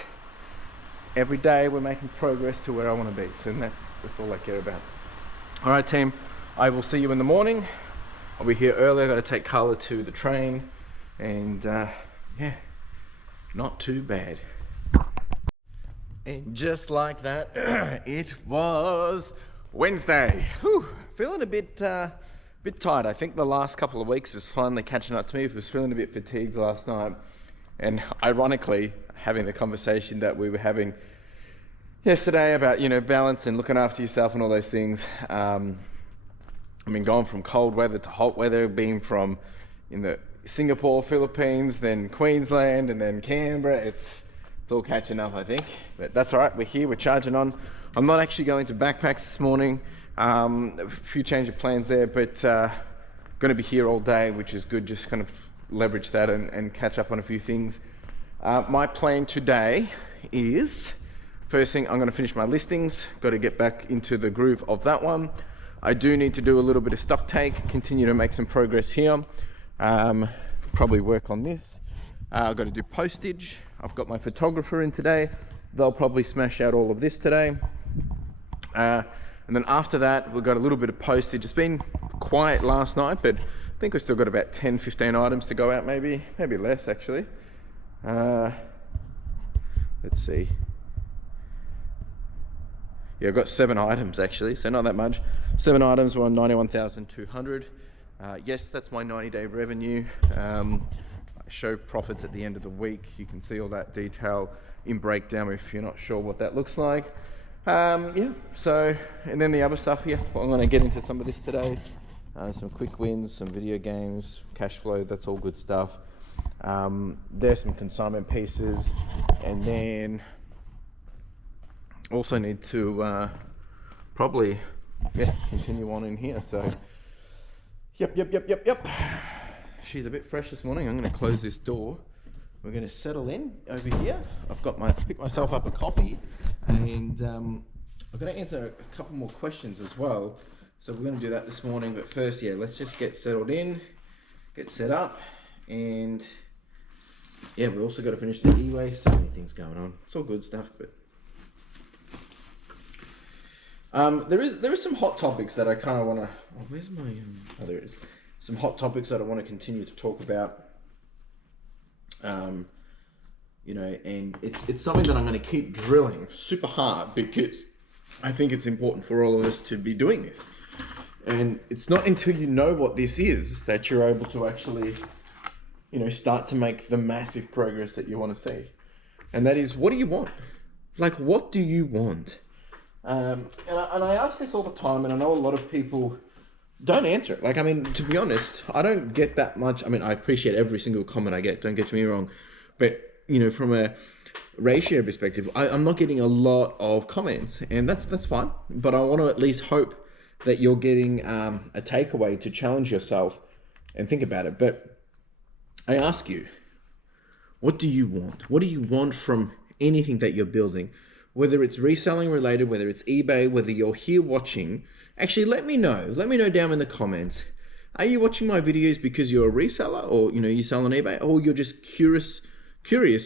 every day we're making progress to where I want to be, so that's all I care about. All right, team, I will see you in the morning. I'll be here early. I've got to take Carla to the train, and yeah, not too bad. And just like that, it was Wednesday. Whew, feeling a bit tired. I think the last couple of weeks is finally catching up to me. I was feeling a bit fatigued last night, and ironically, having the conversation that we were having yesterday about, you know, balance and looking after yourself and all those things. I mean, going from cold weather to hot weather, being from in the Singapore, Philippines, then Queensland, and then Canberra, it's all catching up, I think, but that's all right. We're here, we're charging on. I'm not actually going to backpacks this morning. A few change of plans there, but going to be here all day, which is good. Just kind of leverage that and catch up on a few things. My plan today is, first thing, I'm going to finish my listings. Got to get back into the groove of that one. I do need to do a little bit of stock take, continue to make some progress here. Probably work on this. I've got to do postage. I've got my photographer in today. They'll probably smash out all of this today. And then after that, we've got a little bit of postage. It's been quiet last night, but I think we've still got about 10, 15 items to go out, maybe less actually. Let's see. Yeah, I've got 7 items actually, so not that much. 7 items were on 91,200. Yes, that's my 90-day revenue. Show profits at the end of the week. You can see all that detail in breakdown if you're not sure what that looks like. Yeah, so, and then the other stuff here, well, I'm going to get into some of this today. Some quick wins, some video games, cash flow, that's all good stuff. There's some consignment pieces, and then also need to probably continue on in here. So yep. She's a bit fresh this morning. I'm going to close this door. We're going to settle in over here. I've picked myself up a coffee, and I'm going to answer a couple more questions as well. So we're going to do that this morning. But first, yeah, let's just get settled in, get set up, and yeah, we also got to finish the e-waste. So many things going on. It's all good stuff, but there is some hot topics that I kind of want to. Oh, where's my? Oh, there it is. Some hot topics that I want to continue to talk about. You know, and it's something that I'm going to keep drilling super hard because I think it's important for all of us to be doing this. And it's not until you know what this is that you're able to actually, you know, start to make the massive progress that you want to see. And that is, what do you want? Like, what do you want? And I ask this all the time, and I know a lot of people don't answer it. Like, I mean, to be honest, I don't get that much. I mean, I appreciate every single comment I get, don't get me wrong. But, you know, from a ratio perspective, I'm not getting a lot of comments, and that's fine. But I want to at least hope that you're getting a takeaway to challenge yourself and think about it. But I ask you, What do you want? What do you want from anything that you're building? Whether it's reselling related, whether it's eBay, whether you're here watching, actually let me know. Let me know down in the comments. Are you watching my videos because you're a reseller, or you sell on eBay, or you're just curious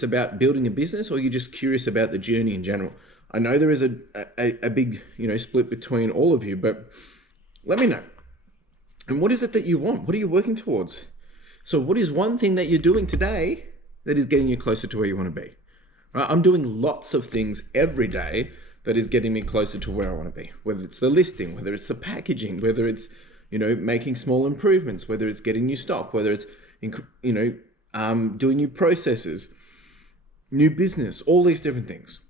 about building a business, or you're just curious about the journey in general? I know there is a big split between all of you, but let me know. And what is it that you want? What are you working towards? So what is one thing that you're doing today that is getting you closer to where you want to be? Right? I'm doing lots of things every day that is getting me closer to where I want to be. Whether it's the listing, whether it's the packaging, whether it's making small improvements, whether it's getting new stock, whether it's doing new processes, new business, all these different things,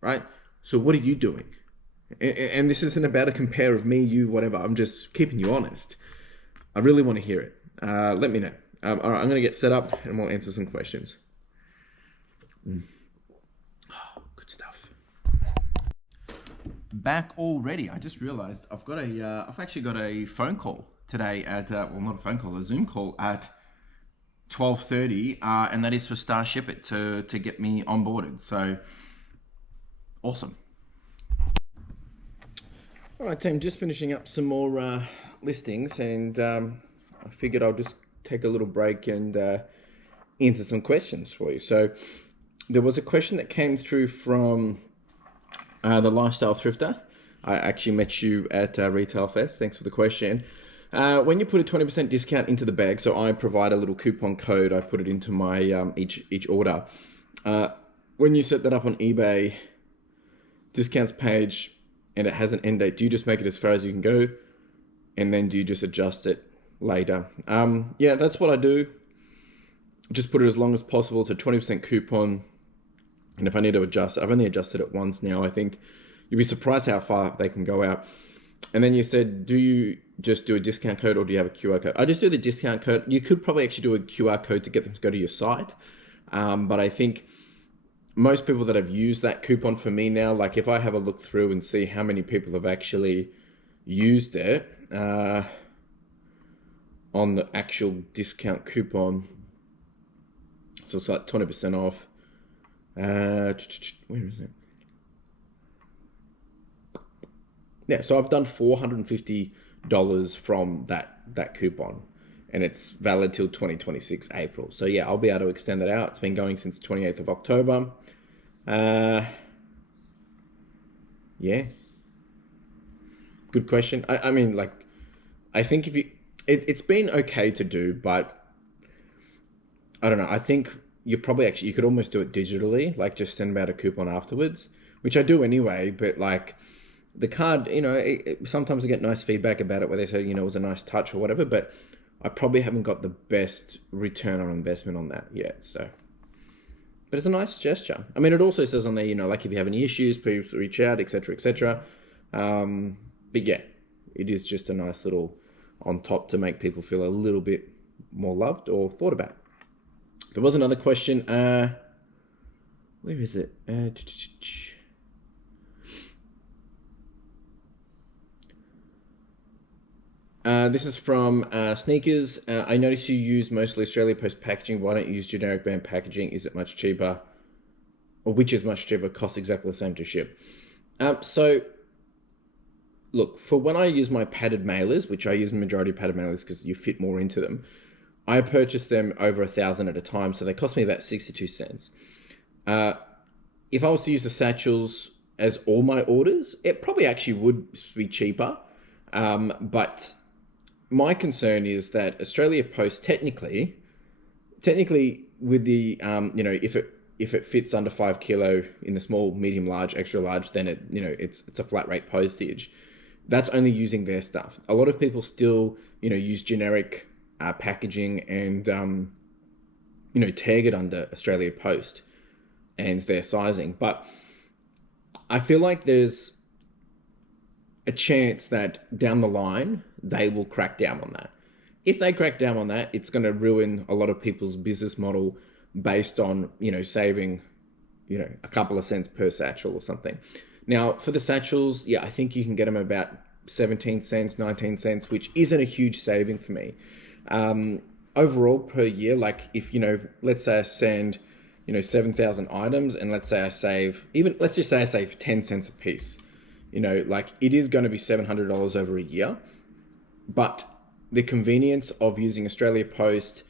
right? So what are you doing? And this isn't about a compare of me, you, whatever. I'm just keeping you honest. I really want to hear it. Let me know. All right, I'm going to get set up and we'll answer some questions. Oh, good stuff. Back already. I just realized I've actually got a phone call today at, well, not a phone call, a Zoom call at 12:30, and that is for StarShipIt to get me onboarded. So awesome. All right, team, just finishing up some more listings, and I figured I'll just take a little break and answer some questions for you. So there was a question that came through from the Lifestyle Thrifter. I actually met you at Retail Fest. Thanks for the question. When you put a 20% discount into the bag, so I provide a little coupon code, I put it into my each order. When you set that up on eBay discounts page and it has an end date, do you just make it as far as you can go, and then do you just adjust it later? Yeah, that's what I do. Just put it as long as possible. It's a 20% coupon, and if I need to adjust it, I've only adjusted it once now. I think you'd be surprised how far they can go out. And then you said, do you just do a discount code, or do you have a QR code? I just do the discount code. You could probably actually do a QR code to get them to go to your site. But I think most people that have used that coupon for me now, like if I have a look through and see how many people have actually used it on the actual discount coupon, so it's like 20% off. Where is it? Yeah, so I've done $450 from that coupon, and it's valid till 2026 April. So yeah, I'll be able to extend that out. It's been going since 28th of October. Yeah, good question. I mean, like, I think if you, it's been okay to do, but I don't know. I think you could almost do it digitally, like just send out a coupon afterwards, which I do anyway, but like, the card, sometimes I get nice feedback about it where they say, it was a nice touch or whatever, but I probably haven't got the best return on investment on that yet. So, but it's a nice gesture. I mean, it also says on there, like if you have any issues, please reach out, etc., etc. But yeah, it is just a nice little on top to make people feel a little bit more loved or thought about. There was another question. Where is it? This is from Sneakers. I noticed you use mostly Australia Post packaging. Why don't you use generic brand packaging? Is it much cheaper? Or which is much cheaper? Costs exactly the same to ship. So, look, for when I use my padded mailers, which I use the majority of padded mailers because you fit more into them, I purchase them over 1,000 at a time, so they cost me about 62 cents. If I was to use the satchels as all my orders, it probably actually would be cheaper, but my concern is that Australia Post technically with the if it fits under 5 kilo in the small, medium, large, extra large, then it's a flat rate postage. That's only using their stuff. A lot of people still use generic packaging and tag it under Australia Post and their sizing, but I feel like there's a chance that down the line they will crack down on that. If they crack down on that, it's going to ruin a lot of people's business model based on saving a couple of cents per satchel or something. Now for the satchels, yeah, I think you can get them about 17 cents, 19 cents, which isn't a huge saving for me. Overall per year, like if let's say I send 7,000 items, and let's just say I save 10 cents a piece, like it is going to be $700 over a year. But the convenience of using Australia Post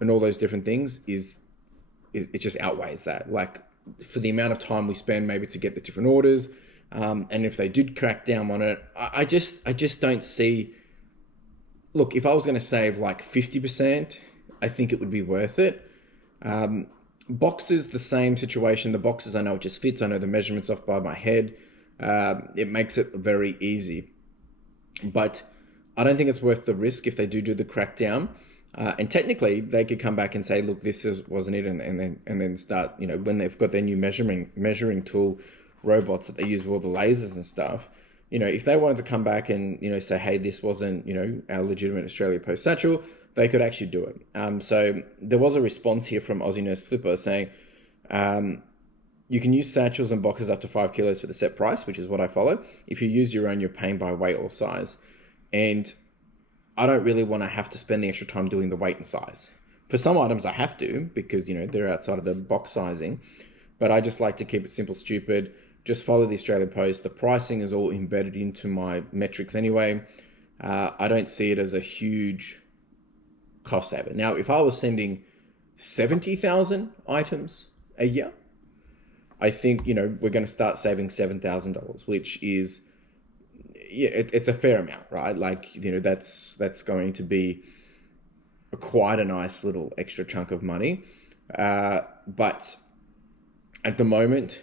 and all those different things it just outweighs that. Like, for the amount of time we spend maybe to get the different orders, and if they did crack down on it, I just don't see. Look, if I was going to save like 50%, I think it would be worth it. Boxes, the same situation. The boxes, I know it just fits. I know the measurements off by my head. It makes it very easy. But I don't think it's worth the risk if they do the crackdown. And technically, they could come back and say, look, wasn't it, and then start, when they've got their new measuring tool robots that they use with all the lasers and stuff. If they wanted to come back and say, hey, this wasn't our legitimate Australia Post satchel, they could actually do it. So there was a response here from Aussie Nurse Flipper saying, you can use satchels and boxes up to 5 kilos for the set price, which is what I follow. If you use your own, you're paying by weight or size. And I don't really want to have to spend the extra time doing the weight and size. For some items I have to, because they're outside of the box sizing, but I just like to keep it simple, stupid. Just follow the Australia Post. The pricing is all embedded into my metrics anyway. I don't see it as a huge cost saver. Now, if I was sending 70,000 items a year, I think, we're going to start saving $7,000, which is, it's a fair amount, right? Like, that's going to be quite a nice little extra chunk of money. But at the moment,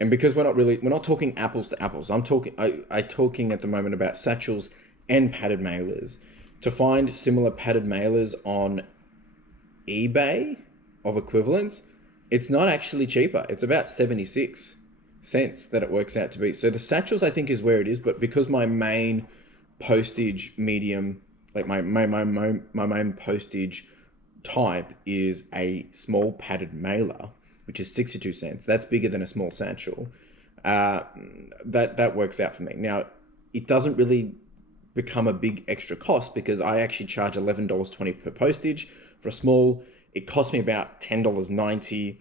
and because we're not talking apples to apples, I'm talking at the moment about satchels and padded mailers. To find similar padded mailers on eBay of equivalence, it's not actually cheaper. It's about 76 cents that it works out to be. So the satchels, I think, is where it is, but because my main postage medium, like my main postage type is a small padded mailer, which is 62 cents. That's bigger than a small satchel. That works out for me. Now, it doesn't really become a big extra cost because I actually charge $11.20 per postage. For a small, it costs me about $10.90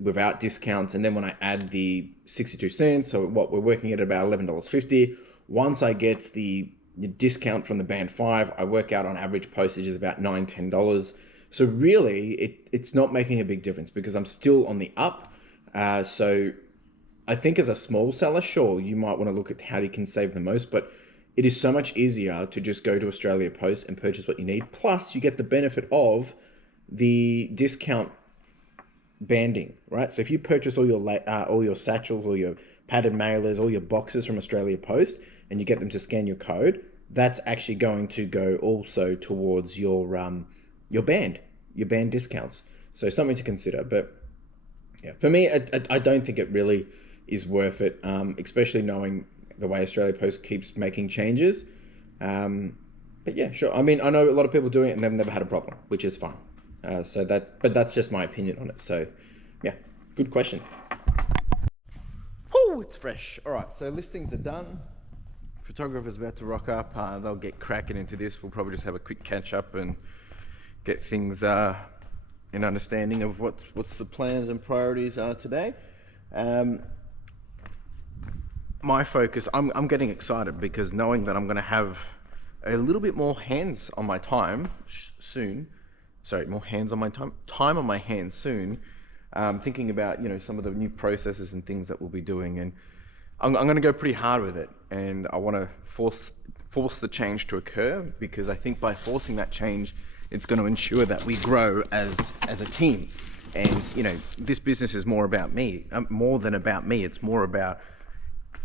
without discounts. And then when I add the 62 cents, so what we're working at about $11.50. Once I get the discount from the band 5, I work out on average postage is about $9, $10. So really, it's not making a big difference because I'm still on the up. So I think as a small seller, sure, you might want to look at how you can save the most, but it is so much easier to just go to Australia Post and purchase what you need. Plus, you get the benefit of the discount banding, right? So if you purchase all your satchels, all your padded mailers, all your boxes from Australia Post, and you get them to scan your code, that's actually going to go also towards your band discounts. So something to consider. But yeah, for me, I don't think it really is worth it, especially knowing the way Australia Post keeps making changes. But yeah, sure. I mean, I know a lot of people doing it and they've never had a problem, which is fine. But that's just my opinion on it. So yeah, good question. Oh, it's fresh. All right, so listings are done. Photographer's about to rock up. They'll get cracking into this. We'll probably just have a quick catch up and get things in understanding of what's the plans and priorities are today. My focus, I'm getting excited because knowing that I'm going to have a little bit more hands on my time soon. Sorry, more hands on my time on my hands soon. Thinking about some of the new processes and things that we'll be doing, and I'm going to go pretty hard with it. And I want to force the change to occur because I think by forcing that change, it's going to ensure that we grow as a team. And this business is more about me, more than about me. It's more about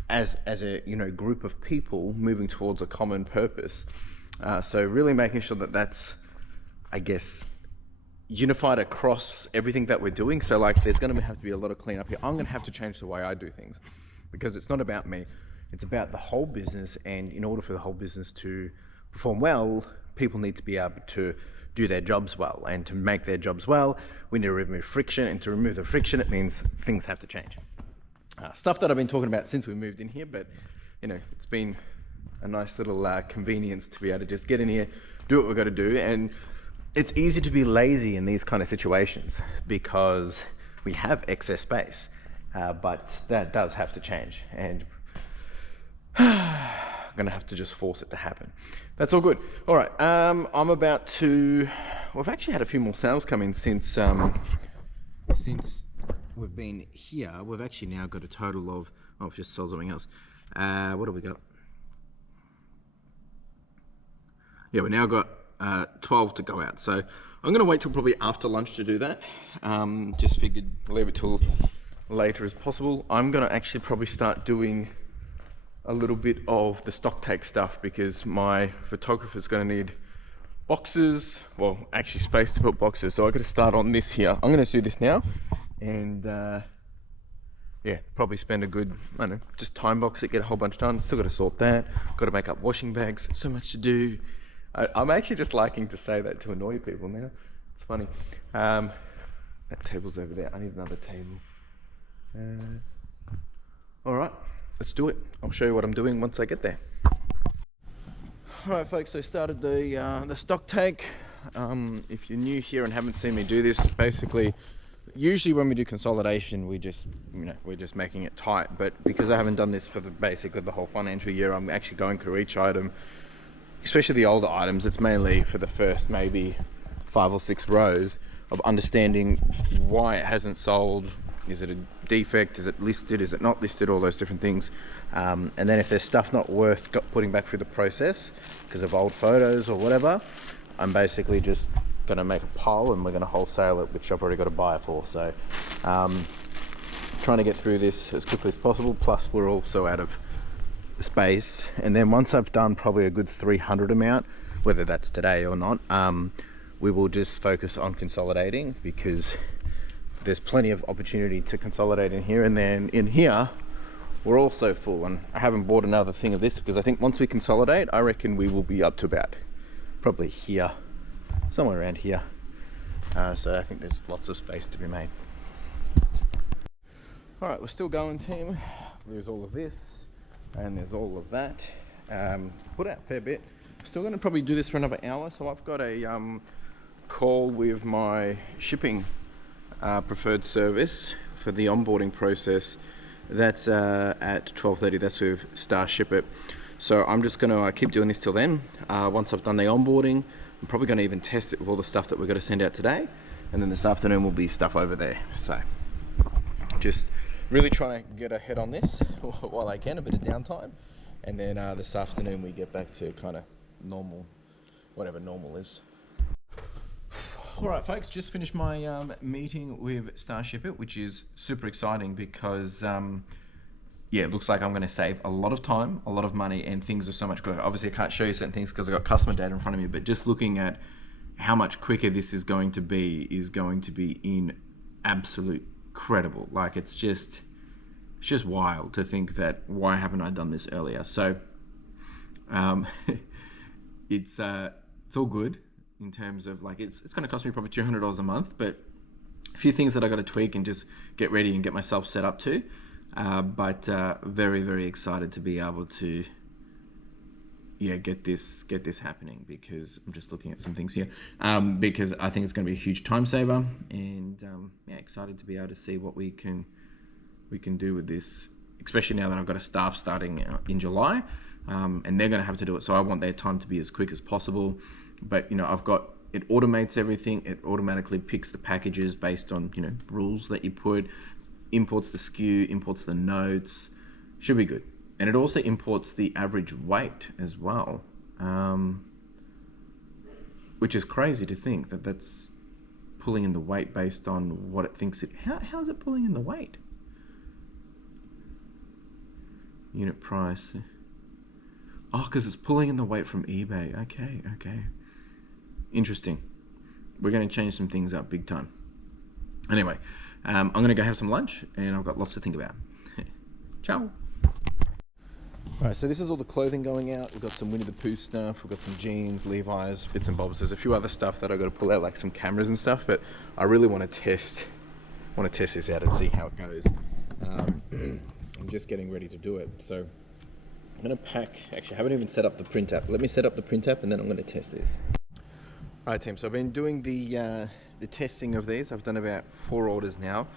as a group of people moving towards a common purpose. So really making sure that that's, I guess, unified across everything that we're doing. So like there's going to have to be a lot of cleanup here. I'm going to have to change the way I do things because it's not about me. It's about the whole business, and in order for the whole business to perform well, people need to be able to do their jobs well, and to make their jobs well, we need to remove friction, and to remove the friction, it means things have to change. Stuff that I've been talking about since we moved in here, but it's been a nice little convenience to be able to just get in here, do what we've got to do, and it's easy to be lazy in these kind of situations because we have excess space, but that does have to change, and I'm gonna have to just force it to happen. That's all good. All right, I'm about to, we've actually had a few more sales come in since we've been here. We've actually now got a total of, oh, I've just sold something else. What have we got? Yeah, we now got 12 to go out. So I'm gonna wait till probably after lunch to do that. Just figured leave it till later as possible. I'm gonna actually probably start doing a little bit of the stock take stuff because my photographer's gonna need boxes, well, actually space to put boxes. So I gotta start on this here. I'm gonna do this now and yeah, probably spend a good, I don't know, just time box it, get a whole bunch done. Still gotta sort that, gotta make up washing bags, so much to do. I'm actually just liking to say that to annoy people now. It's funny. That table's over there. I need another table. All right, let's do it. I'll show you what I'm doing once I get there. All right, folks, so I started the stock take. If you're new here and haven't seen me do this, basically, usually when we do consolidation, we just, we're just making it tight. But because I haven't done this for basically the whole financial year, I'm actually going through each item, especially the older items. It's mainly for the first maybe 5 or 6 rows of understanding why it hasn't sold. Is it a defect? Is it listed? Is it not listed? All those different things. And then if there's stuff not worth putting back through the process because of old photos or whatever, I'm basically just going to make a pile and we're going to wholesale it, which I've already got a buyer for. So trying to get through this as quickly as possible. Plus we're also out of space. And then once I've done probably a good 300 amount, whether that's today or not, we will just focus on consolidating because there's plenty of opportunity to consolidate in here. And then in here we're also full, and I haven't bought another thing of this because I think once we consolidate, I reckon we will be up to about probably here, somewhere around here. So I think there's lots of space to be made. All right, we're still going, team. There's all of this and there's all of that. Put out a fair bit. Still going to probably do this for another hour. So I've got a call with my shipping preferred service for the onboarding process. That's at 12:30. That's with StarShipIt. So I'm just going to keep doing this till then. Once I've done the onboarding, I'm probably going to even test it with all the stuff that we're going to send out today, and then this afternoon will be stuff over there. So just really trying to get ahead on this while I can, a bit of downtime, and then this afternoon we get back to kind of normal, whatever normal is. All right, folks, just finished my meeting with StarShipIt, which is super exciting because yeah, it looks like I'm going to save a lot of time, a lot of money, and things are so much quicker. Obviously, I can't show you certain things because I've got customer data in front of me, but just looking at how much quicker this is going to be in absolute credible. Like it's just wild to think that why haven't I done this earlier? So it's all good in terms of like it's going to cost me probably $200 a month, but a few things that I got to tweak and just get ready and get myself set up to. But very, very excited to be able to get this happening, because I'm just looking at some things here, because I think it's going to be a huge time saver, and excited to be able to see what we can do with this, especially now that I've got a staff starting in July, and they're going to have to do it, so I want their time to be as quick as possible. But I've got, it automates everything. It automatically picks the packages based on rules that you put, imports the SKU, imports the notes. Should be good. And it also imports the average weight as well, which is crazy to think that that's pulling in the weight based on what it thinks it. How is it pulling in the weight? Unit price. Oh, because it's pulling in the weight from eBay. Okay. Interesting. We're going to change some things up big time. Anyway, I'm going to go have some lunch, and I've got lots to think about. Ciao. All right, so this is all the clothing going out. We've got some Winnie the Pooh stuff. We've got some jeans, Levi's, bits and bobs. There's a few other stuff that I've got to pull out, like some cameras and stuff. But I really want to test this out and see how it goes. I'm just getting ready to do it. So I'm going to pack. Actually, I haven't even set up the print app. Let me set up the print app, and then I'm going to test this. All right, team. So I've been doing the testing of these. I've done about 4 orders now.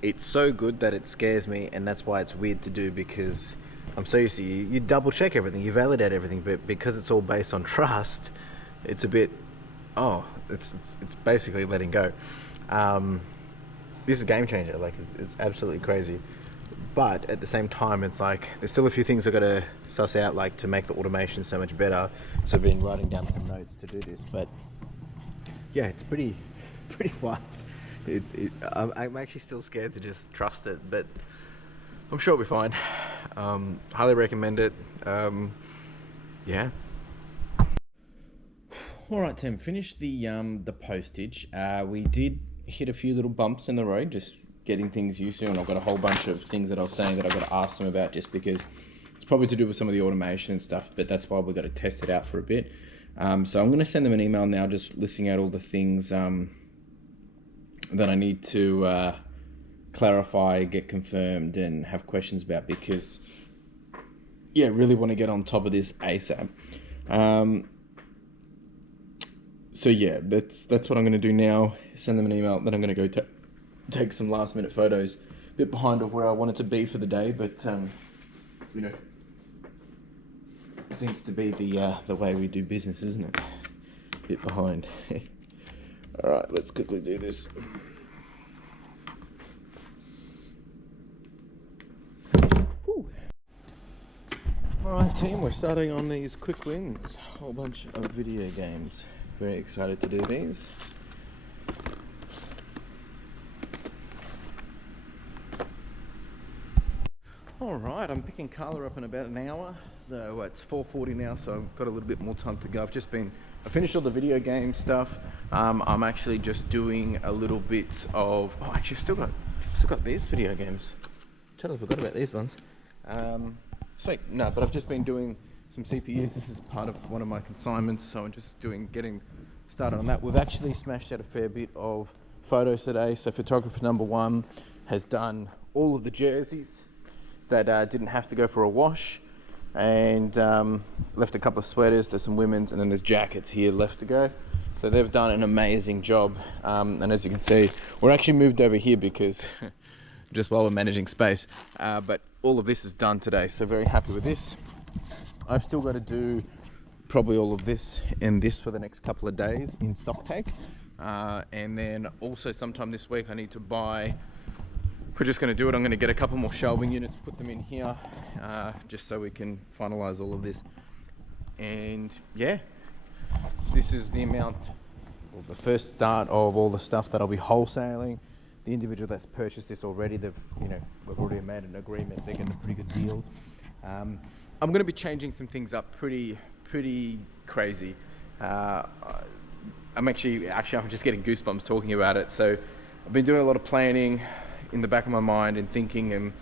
It's so good that it scares me, and that's why it's weird to do, because I'm so used to you double check everything, you validate everything, but because it's all based on trust, it's a bit, it's basically letting go. This is a game changer. Like, it's absolutely crazy. But at the same time, it's like there's still a few things I've got to suss out, like to make the automation so much better. So I've been writing down some notes to do this, but yeah, it's pretty wild. I'm actually still scared to just trust it, but I'm sure it'll be fine. Highly recommend it. Yeah. All right, Tim. Finished the postage. We did hit a few little bumps in the road, just getting things used to, and I've got a whole bunch of things that I was saying that I've got to ask them about, just because it's probably to do with some of the automation and stuff. But that's why we've got to test it out for a bit. So I'm going to send them an email now, just listing out all the things that I need to clarify, get confirmed, and have questions about, because yeah, really want to get on top of this ASAP. So yeah, that's what I'm going to do now. Send them an email. Then I'm going to go take some last minute photos. A bit behind of where I wanted to be for the day, but you know, seems to be the way we do business, isn't it? A bit behind. All right, let's quickly do this. Whew. All right, team, we're starting on these quick wins. Whole bunch of video games. Very excited to do these. All right, I'm picking Carla up in about an hour. So it's 4:40 now, so I've got a little bit more time to go. I finished all the video game stuff. I'm actually just doing a little bit of, actually still got these video games. Totally forgot about these ones. Sweet, no, but I've just been doing some CPUs. This is part of one of my consignments, so I'm just getting started on that. We've actually smashed out a fair bit of photos today. So photographer number 1 has done all of the jerseys that didn't have to go for a wash, and left a couple of sweaters. There's some women's, and then there's jackets here left to go. So they've done an amazing job, and as you can see, we're actually moved over here because just while we're managing space, but all of this is done today, so very happy with this. I've still got to do probably all of this and this for the next couple of days in StockTake, and then also sometime this week I need to buy, we're just going to do it, I'm going to get a couple more shelving units, put them in here, just so we can finalize all of this. And yeah, this is the amount, or the first start of all the stuff that I'll be wholesaling. The individual that's purchased this already, we've already made an agreement, they're getting a pretty good deal. I'm going to be changing some things up pretty crazy. I'm just getting goosebumps talking about it. So I've been doing a lot of planning in the back of my mind and thinking, and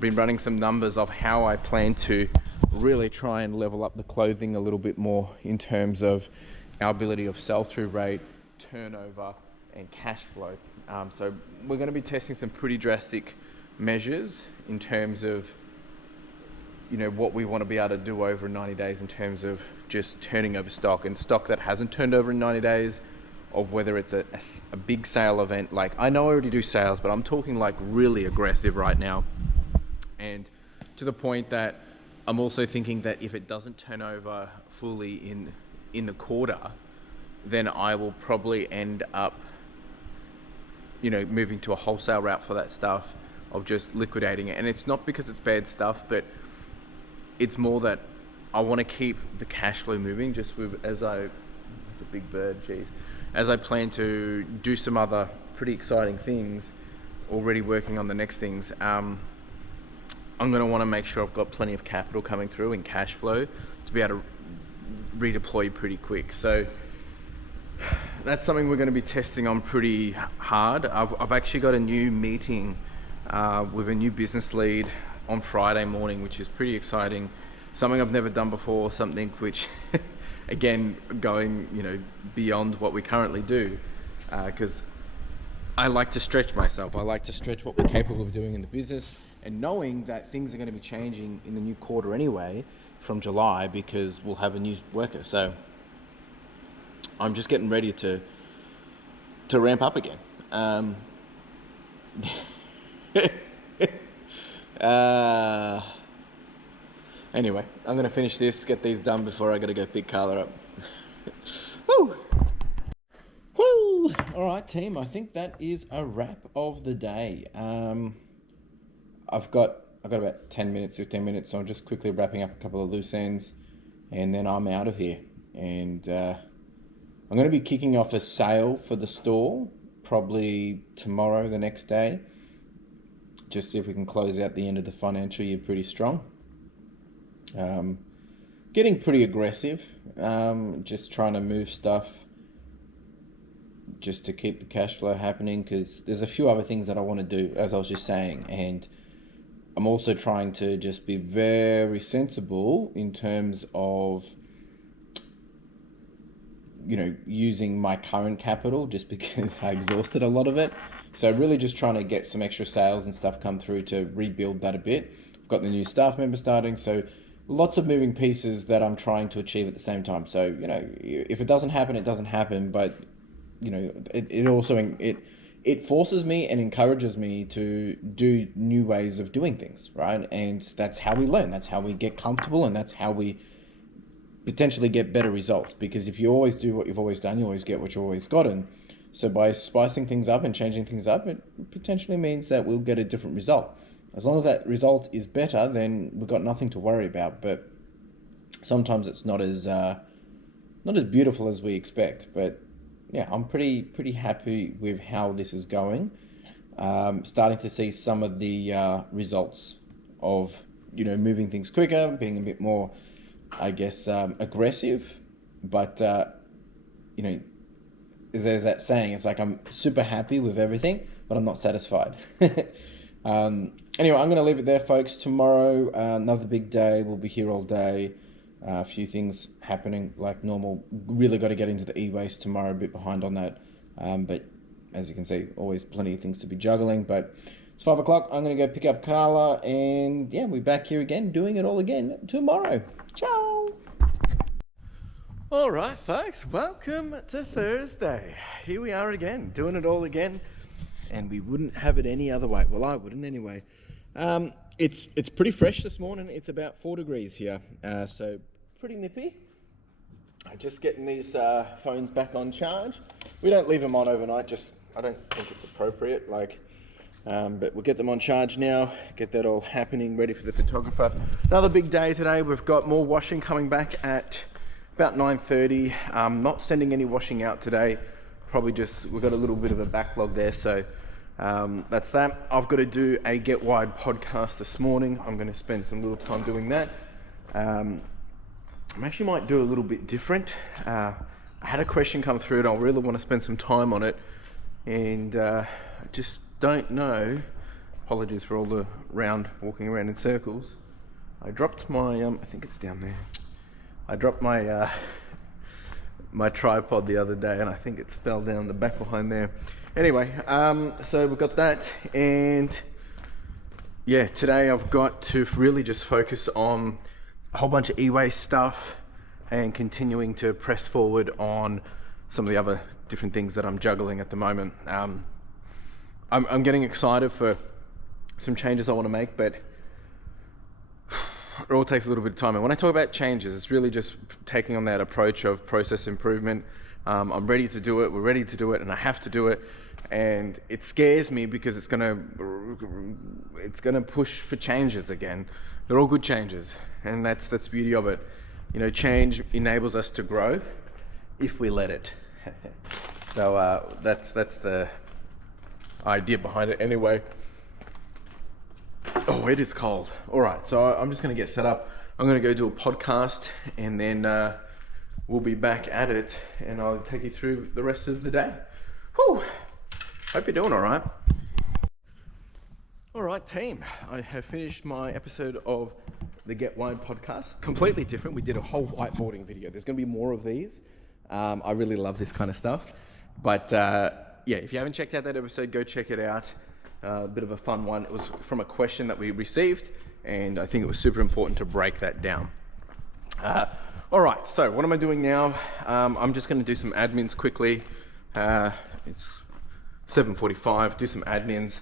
been running some numbers of how I plan to really try and level up the clothing a little bit more in terms of our ability of sell-through rate, turnover, and cash flow. So we're going to be testing some pretty drastic measures in terms of what we want to be able to do over 90 days in terms of just turning over stock, and stock that hasn't turned over in 90 days, of whether it's a big sale event. Like, I know I already do sales, but I'm talking like really aggressive right now, and to the point that I'm also thinking that if it doesn't turn over fully in the quarter, then I will probably end up moving to a wholesale route for that stuff, of just liquidating it. And it's not because it's bad stuff, but it's more that I want to keep the cash flow moving, just it's a big bird, geez. As I plan to do some other pretty exciting things, already working on the next things, I'm going to want to make sure I've got plenty of capital coming through in cash flow to be able to redeploy pretty quick. So that's something we're going to be testing on pretty hard. I've actually got a new meeting with a new business lead on Friday morning, which is pretty exciting. Something I've never done before, something which again, going beyond what we currently do, because I like to stretch myself. I like to stretch what we're capable of doing in the business, and knowing that things are going to be changing in the new quarter anyway from July, because we'll have a new worker. So I'm just getting ready to ramp up again. Anyway, I'm gonna finish this, get these done before I gotta go pick Carla up. Woo! Woo! All right, team. I think that is a wrap of the day. I've got about 10 minutes, 15 minutes, so I'm just quickly wrapping up a couple of loose ends, and then I'm out of here. And I'm going to be kicking off a sale for the store probably tomorrow, the next day. Just see if we can close out the end of the financial year pretty strong. Getting pretty aggressive, just trying to move stuff just to keep the cash flow happening, because there's a few other things that I want to do, as I was just saying, and I'm also trying to just be very sensible in terms of, you know, using my current capital, just because I exhausted a lot of it. So really just trying to get some extra sales and stuff come through to rebuild that a bit. I've got the new staff member starting, so lots of moving pieces that I'm trying to achieve at the same time. So, you know, if it doesn't happen, it doesn't happen, but you know, it also it forces me and encourages me to do new ways of doing things, right? And that's how we learn, that's how we get comfortable, and that's how we potentially get better results. Because if you always do what you've always done, you always get what you've always gotten. So by spicing things up and changing things up, it potentially means that we'll get a different result. As long as that result is better, then we've got nothing to worry about. But sometimes it's not as beautiful as we expect. But yeah, I'm pretty happy with how this is going. Starting to see some of the results of, you know, moving things quicker, being a bit more, I guess, aggressive. But you know, there's that saying, it's like I'm super happy with everything, but I'm not satisfied. Anyway, I'm going to leave it there, folks. Tomorrow, another big day. We'll be here all day. A few things happening like normal. Really got to get into the e-waste tomorrow, a bit behind on that. But as you can see, always plenty of things to be juggling. But it's 5 o'clock. I'm going to go pick up Carla, and yeah, we're back here again, doing it all again tomorrow. Ciao. All right, folks, welcome to Thursday. Here we are again, doing it all again, and we wouldn't have it any other way. Well, I wouldn't anyway. It's pretty fresh this morning. It's about 4 degrees here, so pretty nippy. Just getting these phones back on charge. We don't leave them on overnight, I don't think it's appropriate, but we'll get them on charge now, get that all happening, ready for the photographer. Another big day today. We've got more washing coming back at about 9:30. Not sending any washing out today. Probably just, we've got a little bit of a backlog there, so that's that. I've got to do a Get Wide podcast this morning. I'm going to spend some little time doing that. I actually might do a little bit different. I had a question come through and I really want to spend some time on it, and I just don't know. Apologies for all the walking around in circles. I dropped my, I think it's down there. I dropped my my tripod the other day, and I think it fell down the back behind there. Anyway, so we've got that, and yeah, today I've got to really just focus on a whole bunch of e-waste stuff and continuing to press forward on some of the other different things that I'm juggling at the moment. I'm getting excited for some changes I want to make, but it all takes a little bit of time. And when I talk about changes, it's really just taking on that approach of process improvement. I'm ready to do it, we're ready to do it, and I have to do it. And it scares me because it's gonna push for changes again. They're all good changes, and that's the beauty of it. You know, change enables us to grow if we let it. So that's the idea behind it anyway. Oh, it is cold. All right, so I'm just going to get set up. I'm going to go do a podcast, and then we'll be back at it, and I'll take you through the rest of the day. Whew. Hope you're doing all right. All right, team. I have finished my episode of the Get Wide podcast. Completely different. We did a whole whiteboarding video. There's going to be more of these. I really love this kind of stuff. But yeah, if you haven't checked out that episode, go check it out. A bit of a fun one. It was from a question that we received, and I think it was super important to break that down. All right, so what am I doing now? I'm just going to do some admins quickly. It's 7:45, do some admins.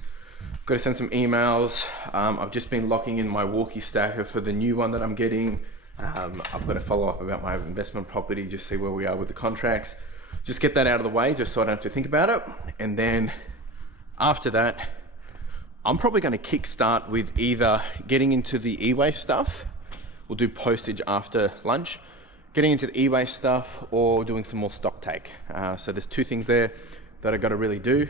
Got to send some emails. I've just been locking in my walkie stacker for the new one that I'm getting. I've got to follow up about my investment property, just see where we are with the contracts. Just get that out of the way, just so I don't have to think about it. And then after that, I'm probably going to kickstart with either getting into the eWASTE stuff. We'll do postage after lunch. Getting into the eWASTE stuff or doing some more stocktake. So there's two things there that I got to really do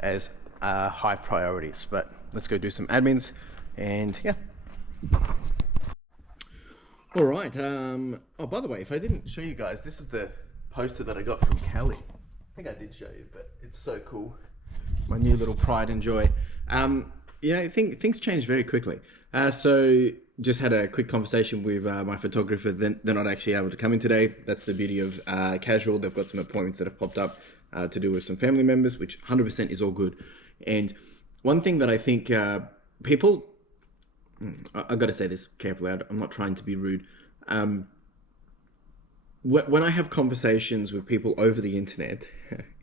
as high priorities. But let's go do some admins and yeah. All right. Oh, by the way, if I didn't show you guys, this is the poster that I got from Kelly. I think I did show you, but it's so cool. My new little pride and joy. You know, things change very quickly. So just had a quick conversation with my photographer. They're not actually able to come in today. That's the beauty of casual. They've got some appointments that have popped up to do with some family members, which 100% is all good. And one thing that I think people, I've got to say this carefully. I'm not trying to be rude. When I have conversations with people over the internet,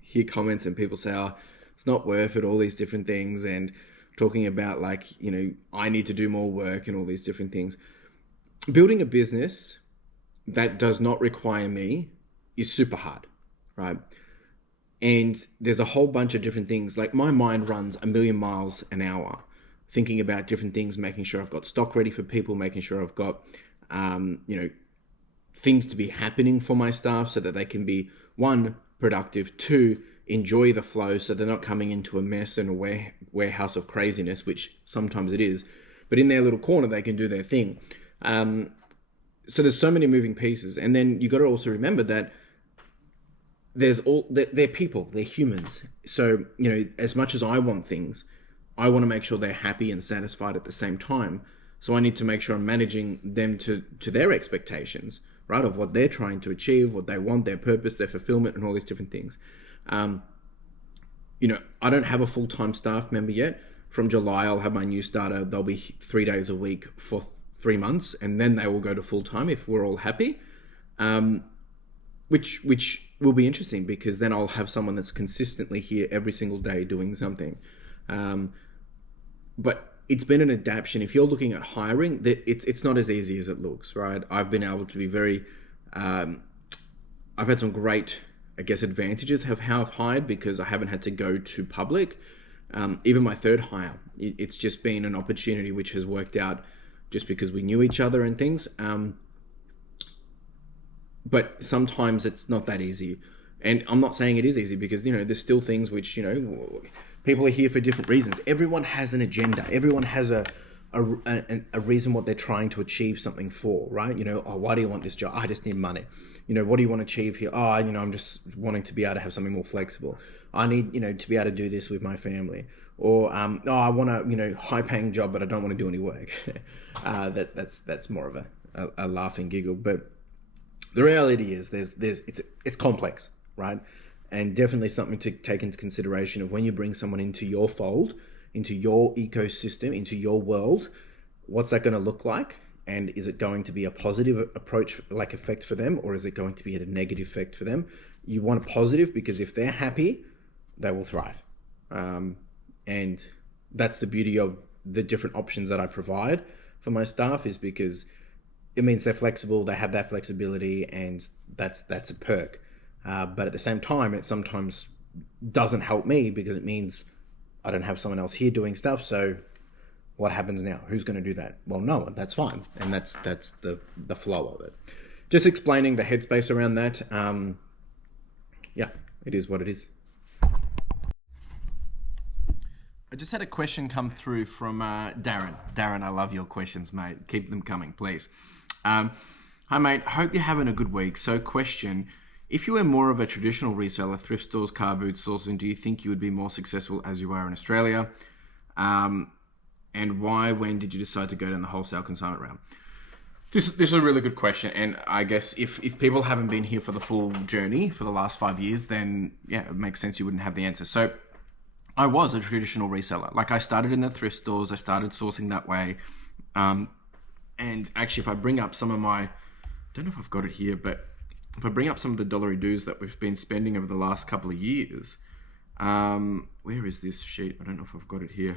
hear comments and people say, oh, it's not worth it, all these different things, and talking about like, you know, I need to do more work and all these different things. Building a business that does not require me is super hard, right? And there's a whole bunch of different things. Like my mind runs a million miles an hour, thinking about different things, making sure I've got stock ready for people, making sure I've got, you know, things to be happening for my staff so that they can be, one, productive, two, enjoy the flow so they're not coming into a mess and a warehouse of craziness, which sometimes it is, but in their little corner they can do their thing. So there's so many moving pieces. And then you got to also remember that they're people, they're humans. So, you know, as much as I want things, I want to make sure they're happy and satisfied at the same time. So I need to make sure I'm managing them to their expectations, right? Of what they're trying to achieve, what they want, their purpose, their fulfillment, and all these different things. You know, I don't have a full-time staff member yet. From July, I'll have my new starter. They'll be 3 days a week for 3 months, and then they will go to full-time if we're all happy. Which will be interesting because then I'll have someone that's consistently here every single day doing something. But it's been an adaptation. If you're looking at hiring, it's not as easy as it looks, right? I've been able to be very, I've had some great, I guess, advantages of how I've hired because I haven't had to go to public. Even my third hire, it's just been an opportunity which has worked out just because we knew each other and things. But sometimes it's not that easy. And I'm not saying it is easy because, you know, there's still things which, you know, people are here for different reasons. Everyone has an agenda. Everyone has a reason what they're trying to achieve something for, right? You know, oh, why do you want this job? I just need money. You know, what do you want to achieve here? Oh, you know, I'm just wanting to be able to have something more flexible. I need, you know, to be able to do this with my family. Or, oh, I want a, you know, high paying job, but I don't want to do any work. That's more of a laughing giggle. But the reality is it's complex, right? And definitely something to take into consideration of when you bring someone into your fold, into your ecosystem, into your world, what's that going to look like? And is it going to be a positive approach, like effect for them, or is it going to be a negative effect for them? You want a positive because if they're happy, they will thrive. And that's the beauty of the different options that I provide for my staff, is because it means they're flexible, they have that flexibility, and that's a perk. But at the same time, it sometimes doesn't help me because it means I don't have someone else here doing stuff. So what happens now? Who's going to do that? Well, no one. That's fine. And that's the flow of it. Just explaining the headspace around that. Yeah, it is what it is. I just had a question come through from Darren. Darren, I love your questions, mate. Keep them coming, please. Hi, mate. Hope you're having a good week. So question, if you were more of a traditional reseller, thrift stores, car boot sourcing, do you think you would be more successful as you are in Australia? And why, when did you decide to go down the wholesale consignment route? This is a really good question. And I guess if people haven't been here for the full journey for the last 5 years, then yeah, it makes sense you wouldn't have the answer. So I was a traditional reseller. Like I started in the thrift stores, I started sourcing that way. And actually, if I bring up some of my don't know if I've got it here, but if I bring up some of the dollary-doos that we've been spending over the last couple of years, where is this sheet? I don't know if I've got it here.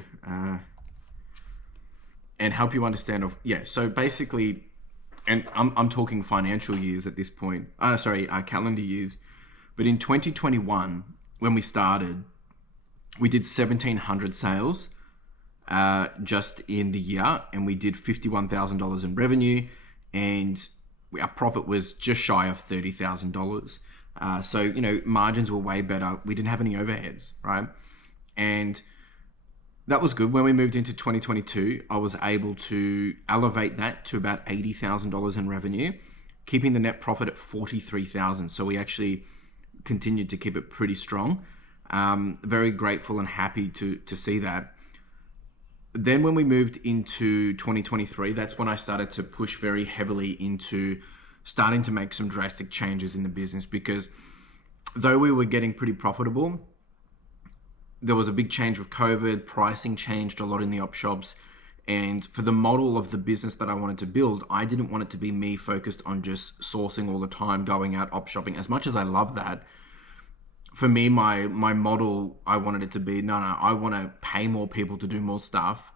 And help you understand so basically, and I'm talking financial years at this point, calendar years, but in 2021, when we started, we did 1,700 sales just in the year, and we did $51,000 in revenue, and our profit was just shy of $30,000. So, margins were way better. We didn't have any overheads, right? And that was good. When we moved into 2022, I was able to elevate that to about $80,000 in revenue, keeping the net profit at $43,000. So we actually continued to keep it pretty strong. Very grateful and happy to see that. Then when we moved into 2023, that's when I started to push very heavily into starting to make some drastic changes in the business, because though we were getting pretty profitable, there was a big change with COVID. Pricing changed a lot in the op shops. And for the model of the business that I wanted to build, I didn't want it to be me focused on just sourcing all the time, going out op shopping. As much as I love that, for me, my model, I wanted it to be, I want to pay more people to do more stuff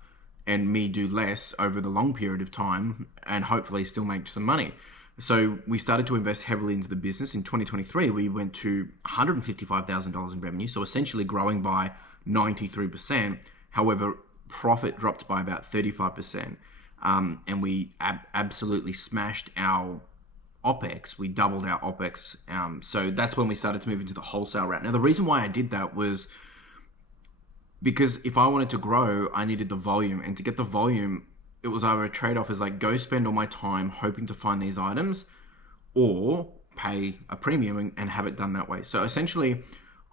and me do less over the long period of time and hopefully still make some money. So we started to invest heavily into the business. In 2023, we went to $155,000 in revenue, so essentially growing by 93%. However, profit dropped by about 35%, and we absolutely smashed our OPEX. We doubled our OPEX. So that's when we started to move into the wholesale route. Now, the reason why I did that was because if I wanted to grow, I needed the volume, and to get the volume, it was either a trade-off is like, go spend all my time hoping to find these items, or pay a premium and have it done that way. So essentially,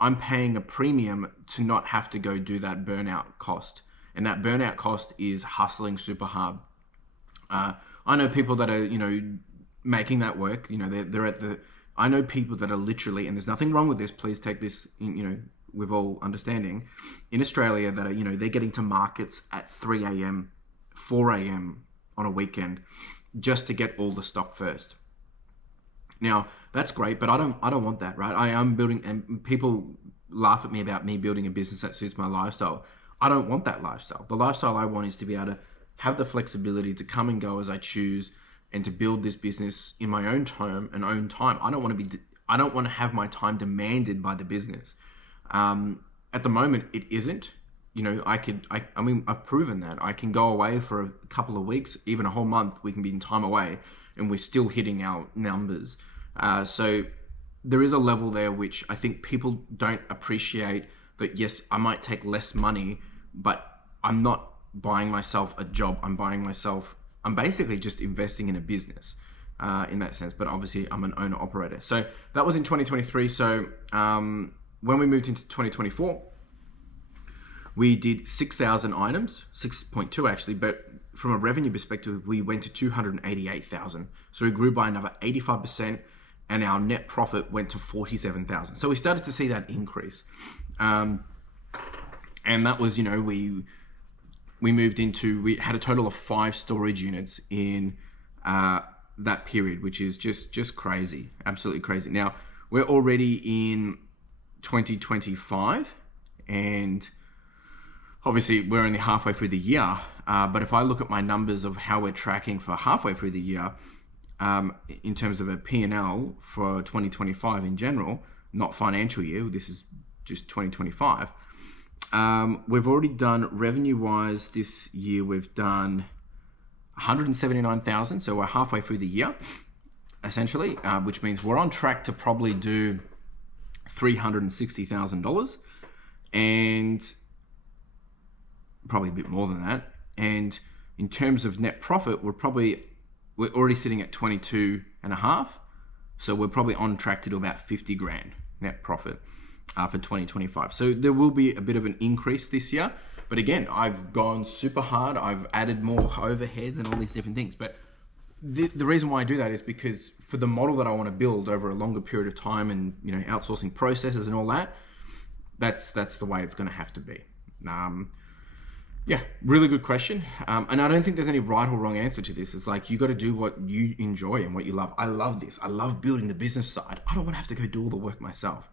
I'm paying a premium to not have to go do that burnout cost. And that burnout cost is hustling super hard. I know people that are, making that work. They're at the, I know people that are literally, and there's nothing wrong with this, please take this, with all understanding, in Australia that are, they're getting to markets at 3 a.m., 4 a.m. on a weekend just to get all the stock first. Now, that's great, but I don't want that, right? I am building, and people laugh at me about me building a business that suits my lifestyle. I don't want that lifestyle. The lifestyle I want is to be able to have the flexibility to come and go as I choose, and to build this business in my own time and own time. I don't want to have my time demanded by the business. At the moment, it isn't. I've proven that. I can go away for a couple of weeks, even a whole month. We can be in time away, and we're still hitting our numbers. So there is a level there which I think people don't appreciate, that yes, I might take less money, but I'm not buying myself a job. I'm basically just investing in a business in that sense, but obviously I'm an owner operator. So that was in 2023. So when we moved into 2024, we did 6,000 items, 6.2 actually, but from a revenue perspective, we went to 288,000. So we grew by another 85%, and our net profit went to 47,000. So we started to see that increase. And that was, we had a total of 5 storage units in that period, which is just crazy, absolutely crazy. Now, we're already in 2025, and obviously we're only halfway through the year, but if I look at my numbers of how we're tracking for halfway through the year, in terms of a P&L for 2025 in general, not financial year, this is just 2025, we've already done, revenue-wise this year, we've done 179,000, so we're halfway through the year, essentially, which means we're on track to probably do $360,000, and probably a bit more than that. And in terms of net profit, we're already sitting at 22 and a half. So we're probably on track to do about 50 grand net profit for 2025. So there will be a bit of an increase this year. But again, I've gone super hard. I've added more overheads and all these different things. But the reason why I do that is because for the model that I want to build over a longer period of time, and outsourcing processes and all that, that's the way it's going to have to be. Yeah, really good question. And I don't think there's any right or wrong answer to this. It's like, you got to do what you enjoy and what you love. I love this. I love building the business side. I don't want to have to go do all the work myself.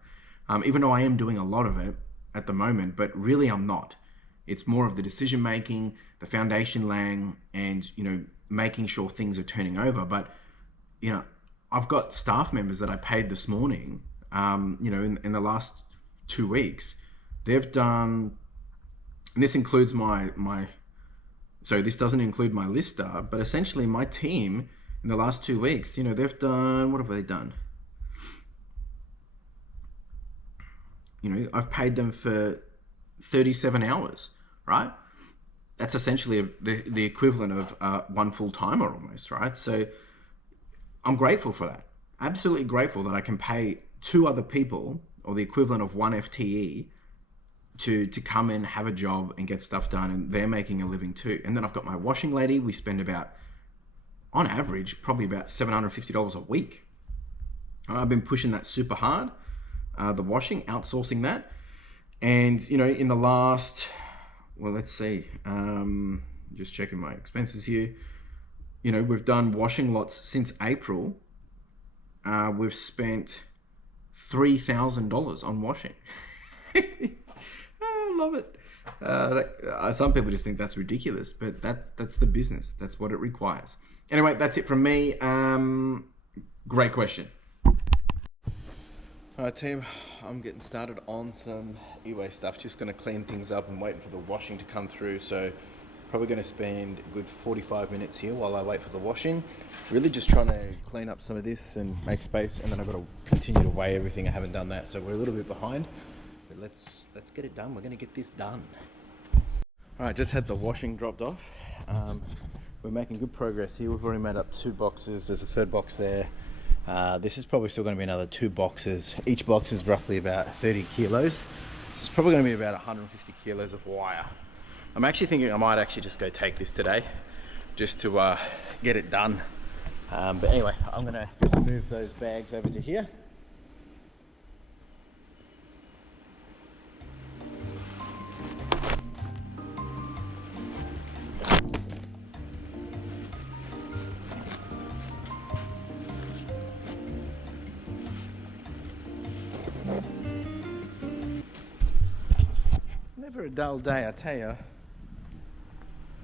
Even though I am doing a lot of it at the moment, but really I'm not. It's more of the decision making, the foundation laying, and, you know, making sure things are turning over. But, you know, I've got staff members that I paid this morning, you know, in the last 2 weeks. They've done, and this includes so this doesn't include my lister, but essentially my team in the last 2 weeks, you know, they've done, what have they done? You know, I've paid them for 37 hours, right? That's essentially the equivalent of one full-timer almost, right? So I'm grateful for that. Absolutely grateful that I can pay 2 other people, or the equivalent of 1 FTE, to come in, have a job, and get stuff done, and they're making a living too. And then I've got my washing lady. We spend about, on average, probably about $750 a week. I've been pushing that super hard, the washing, outsourcing that. And, you know, in the last, well, let's see, just checking my expenses here. You know, we've done washing lots since April. We've spent $3,000 on washing. I love it. Some people just think that's ridiculous, but that's the business. That's what it requires. Anyway, that's it from me. Great question. All right, team, I'm getting started on some eWASTE stuff. Just going to clean things up and waiting for the washing to come through. So probably going to spend a good 45 minutes here while I wait for the washing. Really just trying to clean up some of this and make space, and then I've got to continue to weigh everything. I haven't done that, so we're a little bit behind. But let's get it done. We're going to get this done. All right, just had the washing dropped off. We're making good progress here. We've already made up 2 boxes. There's a 3rd box there. This is probably still going to be another 2 boxes. Each box is roughly about 30 kilos. This is probably going to be about 150 kilos of wire. I'm actually thinking I might actually just go take this today, just to get it done. But anyway, I'm going to just move those bags over to here. Never a dull day, I tell you. I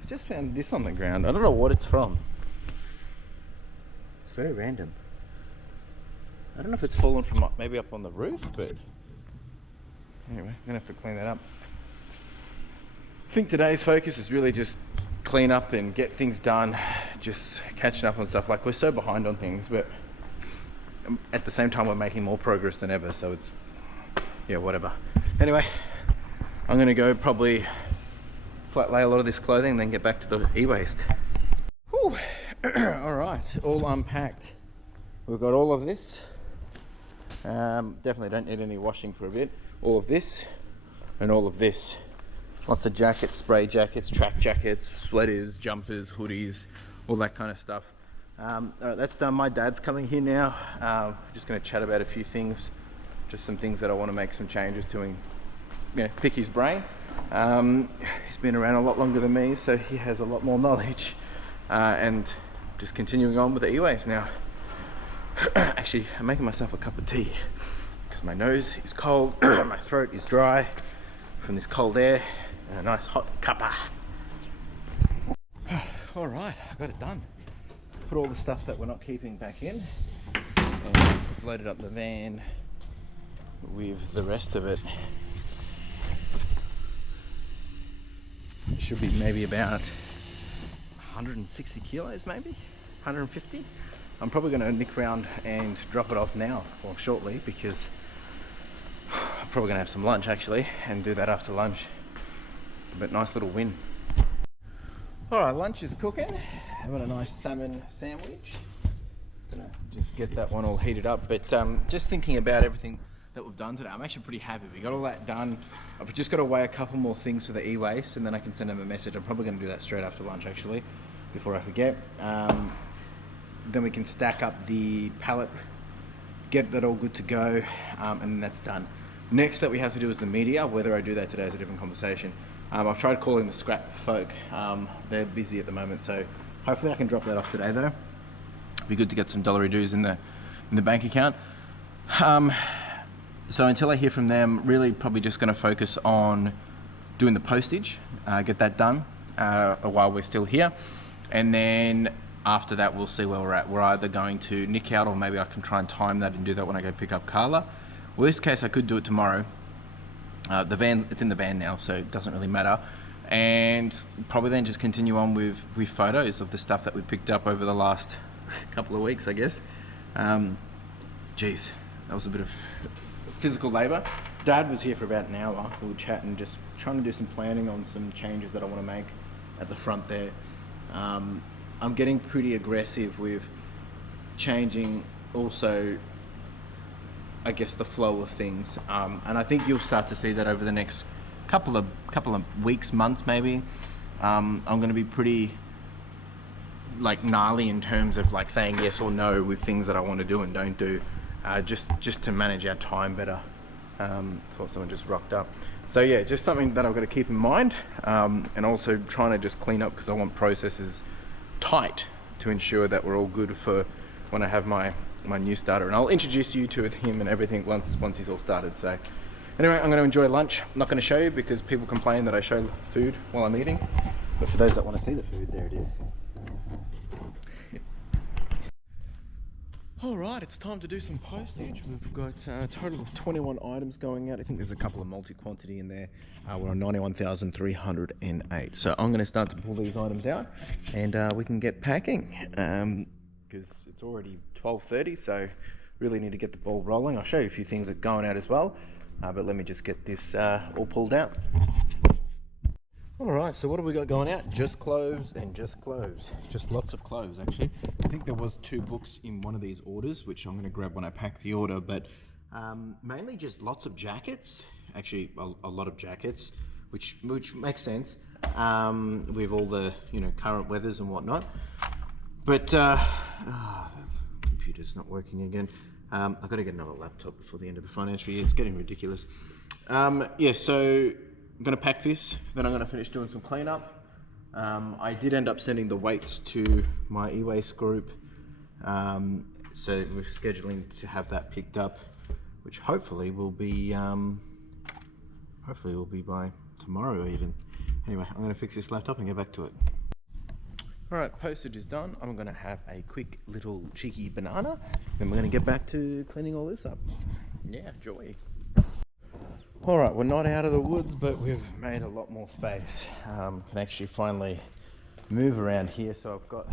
just found this on the ground. I don't know what it's from. It's very random. I don't know if it's fallen from maybe up on the roof, but anyway, I'm gonna have to clean that up. I think today's focus is really just clean up and get things done, just catching up on stuff. Like, we're so behind on things, but at the same time we're making more progress than ever, so it's, yeah, whatever. Anyway, I'm gonna go probably flat lay a lot of this clothing and then get back to the e-waste. All right, all unpacked. We've got all of this. Definitely don't need any washing for a bit. All of this and all of this. Lots of jackets, spray jackets, track jackets, sweaters, jumpers, hoodies, all that kind of stuff. All right, that's done. My dad's coming here now. Just gonna chat about a few things, just some things that I wanna make some changes to and, you know, pick his brain. He's been around a lot longer than me, so he has a lot more knowledge. And just continuing on with the e-waste now. Actually, I'm making myself a cup of tea because my nose is cold, my throat is dry from this cold air, and a nice hot cuppa. All right, I got it done. Put all the stuff that we're not keeping back in, and I've loaded up the van with the rest of it. It should be maybe about 160 kilos, maybe 150. I'm probably going to nick around and drop it off now or shortly, because I'm probably going to have some lunch actually and do that after lunch. But nice little win. All right, lunch is cooking. I've got a nice salmon sandwich. Gonna just get that one all heated up. But just thinking about everything that we've done today, I'm actually pretty happy. We got all that done. I've just got to weigh a couple more things for the e-waste, and then I can send them a message. I'm probably going to do that straight after lunch actually, before I forget. Then we can stack up the pallet, get that all good to go, and then that's done. Next that we have to do is the media. Whether I do that today is a different conversation. I've tried calling the scrap folk. They're busy at the moment, so hopefully I can drop that off today though. Be good to get some dollary dues in the bank account. So until I hear from them, really probably just going to focus on doing the postage, get that done while we're still here, and then after that we'll see where we're at. We're either going to nick out, or maybe I can try and time that and do that when I go pick up Carla. Worst case, I could do it tomorrow. The van, it's in the van now, so it doesn't really matter. And probably then just continue on with photos of the stuff that we picked up over the last couple of weeks, I guess. Geez, that was a bit of physical labor. Dad was here for about an hour. We were chatting, just trying to do some planning on some changes that I want to make at the front there. I'm getting pretty aggressive with changing also, I guess, the flow of things, and I think you'll start to see that over the next couple of weeks, months maybe. I'm going to be pretty like gnarly in terms of like saying yes or no with things that I want to do and don't do, just to manage our time better. Thought someone just rocked up. So yeah, just something that I've got to keep in mind, and also trying to just clean up because I want processes tight to ensure that we're all good for when I have my new starter, and I'll introduce you to him and everything once he's all started. So anyway, I'm going to enjoy lunch. I'm not going to show you because people complain that I show food while I'm eating, but for those that want to see the food, there it is. All right, it's time to do some postage. We've got a total of 21 items going out. I think there's a couple of multi-quantity in there. We're on 91,308. So I'm going to start to pull these items out, and we can get packing, because it's already 12:30, so really need to get the ball rolling. I'll show you a few things that are going out as well, but let me just get this all pulled out. All right, so what have we got going out? Just clothes and just clothes. Just lots of clothes, actually. I think there was 2 books in one of these orders, which I'm going to grab when I pack the order, but mainly just lots of jackets. Actually, a lot of jackets, which makes sense with all the current weathers and whatnot. But the computer's not working again. I've got to get another laptop before the end of the financial year. It's getting ridiculous. Yeah, so I'm going to pack this, then I'm going to finish doing some cleanup. I did end up sending the weights to my eWASTE group, so we're scheduling to have that picked up, which hopefully will be by tomorrow even. Anyway, I'm going to fix this laptop and get back to it. Alright, postage is done. I'm going to have a quick little cheeky banana, then we're going to get back to cleaning all this up. Yeah, joy. Alright, we're not out of the woods, but we've made a lot more space. Can actually finally move around here, so I've got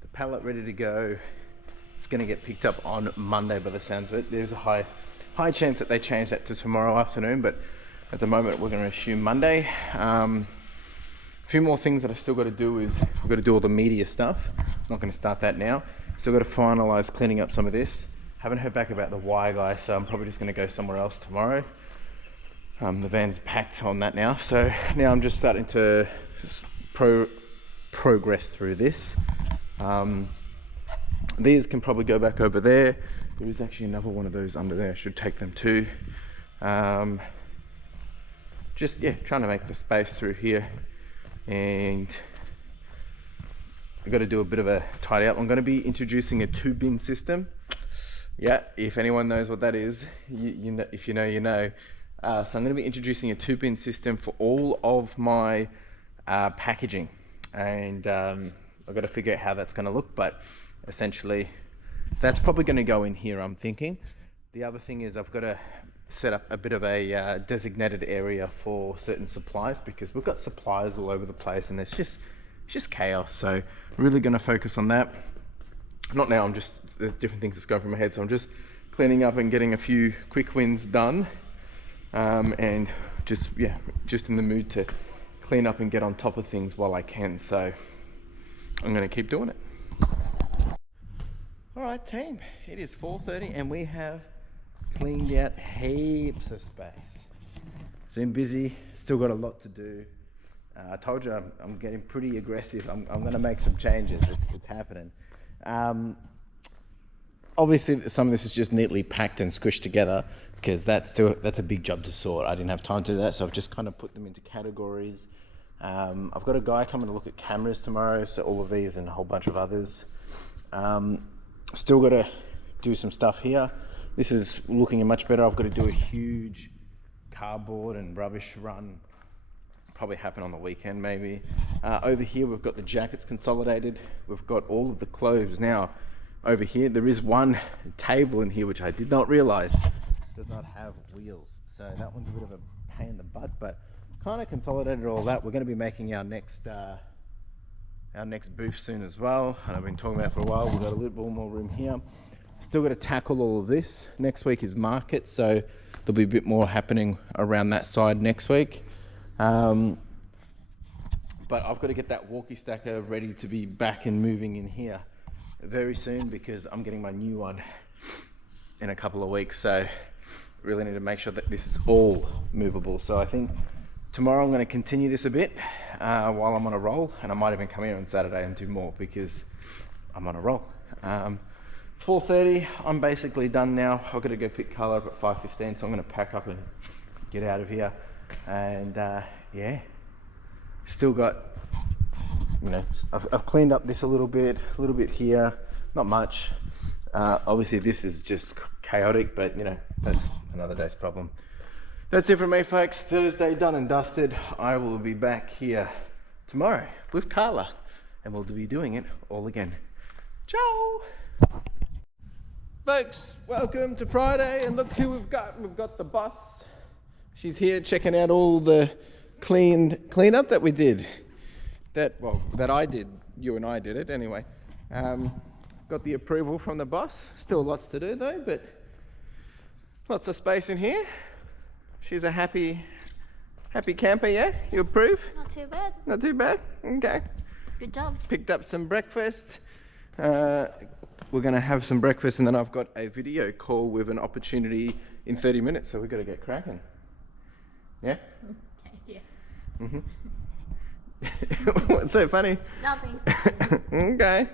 the pallet ready to go. It's going to get picked up on Monday by the sounds of it. There's a high chance that they change that to tomorrow afternoon, but at the moment we're going to assume Monday. A few more things that I still got to do is we've got to do all the media stuff. I'm not going to start that now. Still got to finalize cleaning up some of this. Haven't heard back about the wire guy, so I'm probably just going to go somewhere else tomorrow. The van's packed on that now, so now I'm just starting to progress through this. These can probably go back over there. There is actually another one of those under there. I should take them too. Just trying to make the space through here, and I've got to do a bit of a tidy up. I'm going to be introducing a 2-bin system. Yeah, if anyone knows what that is, you know, if you know, you know. So I'm going to be introducing a 2-bin system for all of my packaging, and I've got to figure out how that's going to look, but essentially that's probably going to go in here, I'm thinking. The other thing is I've got to set up a bit of a designated area for certain supplies, because we've got suppliers all over the place and it's just chaos. So really going to focus on that. Not now, there's different things that's going through my head, so I'm just cleaning up and getting a few quick wins done. And just in the mood to clean up and get on top of things while I can, so I'm going to keep doing it. Alright team, it is 4:30 and we have cleaned out heaps of space. It's been busy, still got a lot to do. I told you I'm getting pretty aggressive. I'm going to make some changes. It's happening. obviously some of this is just neatly packed and squished together because that's a big job to sort. I didn't have time to do that, so I've just kind of put them into categories. I've got a guy coming to look at cameras tomorrow, so all of these and a whole bunch of others. Still got to do some stuff here. This is looking much better. I've got to do a huge cardboard and rubbish run. Probably happen on the weekend maybe. Over here we've got the jackets consolidated. We've got all of the clothes. Now over here there is one table in here which I did not realize does not have wheels. So that one's a bit of a pain in the butt, but kind of consolidated all that. We're going to be making our next booth soon as well, and I've been talking about it for a while. We've got a little more room here. Still got to tackle all of this. Next week is market, so there'll be a bit more happening around that side next week. But I've got to get that walkie stacker ready to be back and moving in here very soon because I'm getting my new one in a couple of weeks. So really need to make sure that this is all movable. So I think tomorrow I'm going to continue this a bit while I'm on a roll, and I might even come here on Saturday and do more because I'm on a roll. 4:30, I'm basically done now. I've got to go pick Carla up at 5:15, so I'm going to pack up and get out of here. And yeah, still got, you know, I've cleaned up this a little bit here, not much. Obviously this is just chaotic, but you know, that's another day's problem. That's it from me, folks. Thursday done and dusted. I will be back here tomorrow with Carla, and we'll be doing it all again. Ciao! Folks, welcome to Friday, and look who we've got. We've got the boss. She's here checking out all the cleanup that we did. That I did. You and I did it anyway. Got the approval from the boss. Still lots to do though, but lots of space in here. She's a happy camper, yeah? You approve? Not too bad. Not too bad? Okay. Good job. Picked up some breakfast. We're going to have some breakfast, and then I've got a video call with an opportunity in 30 minutes, so we've got to get cracking. Yeah? Yeah. Mm-hmm. What's so funny? Nothing. Okay.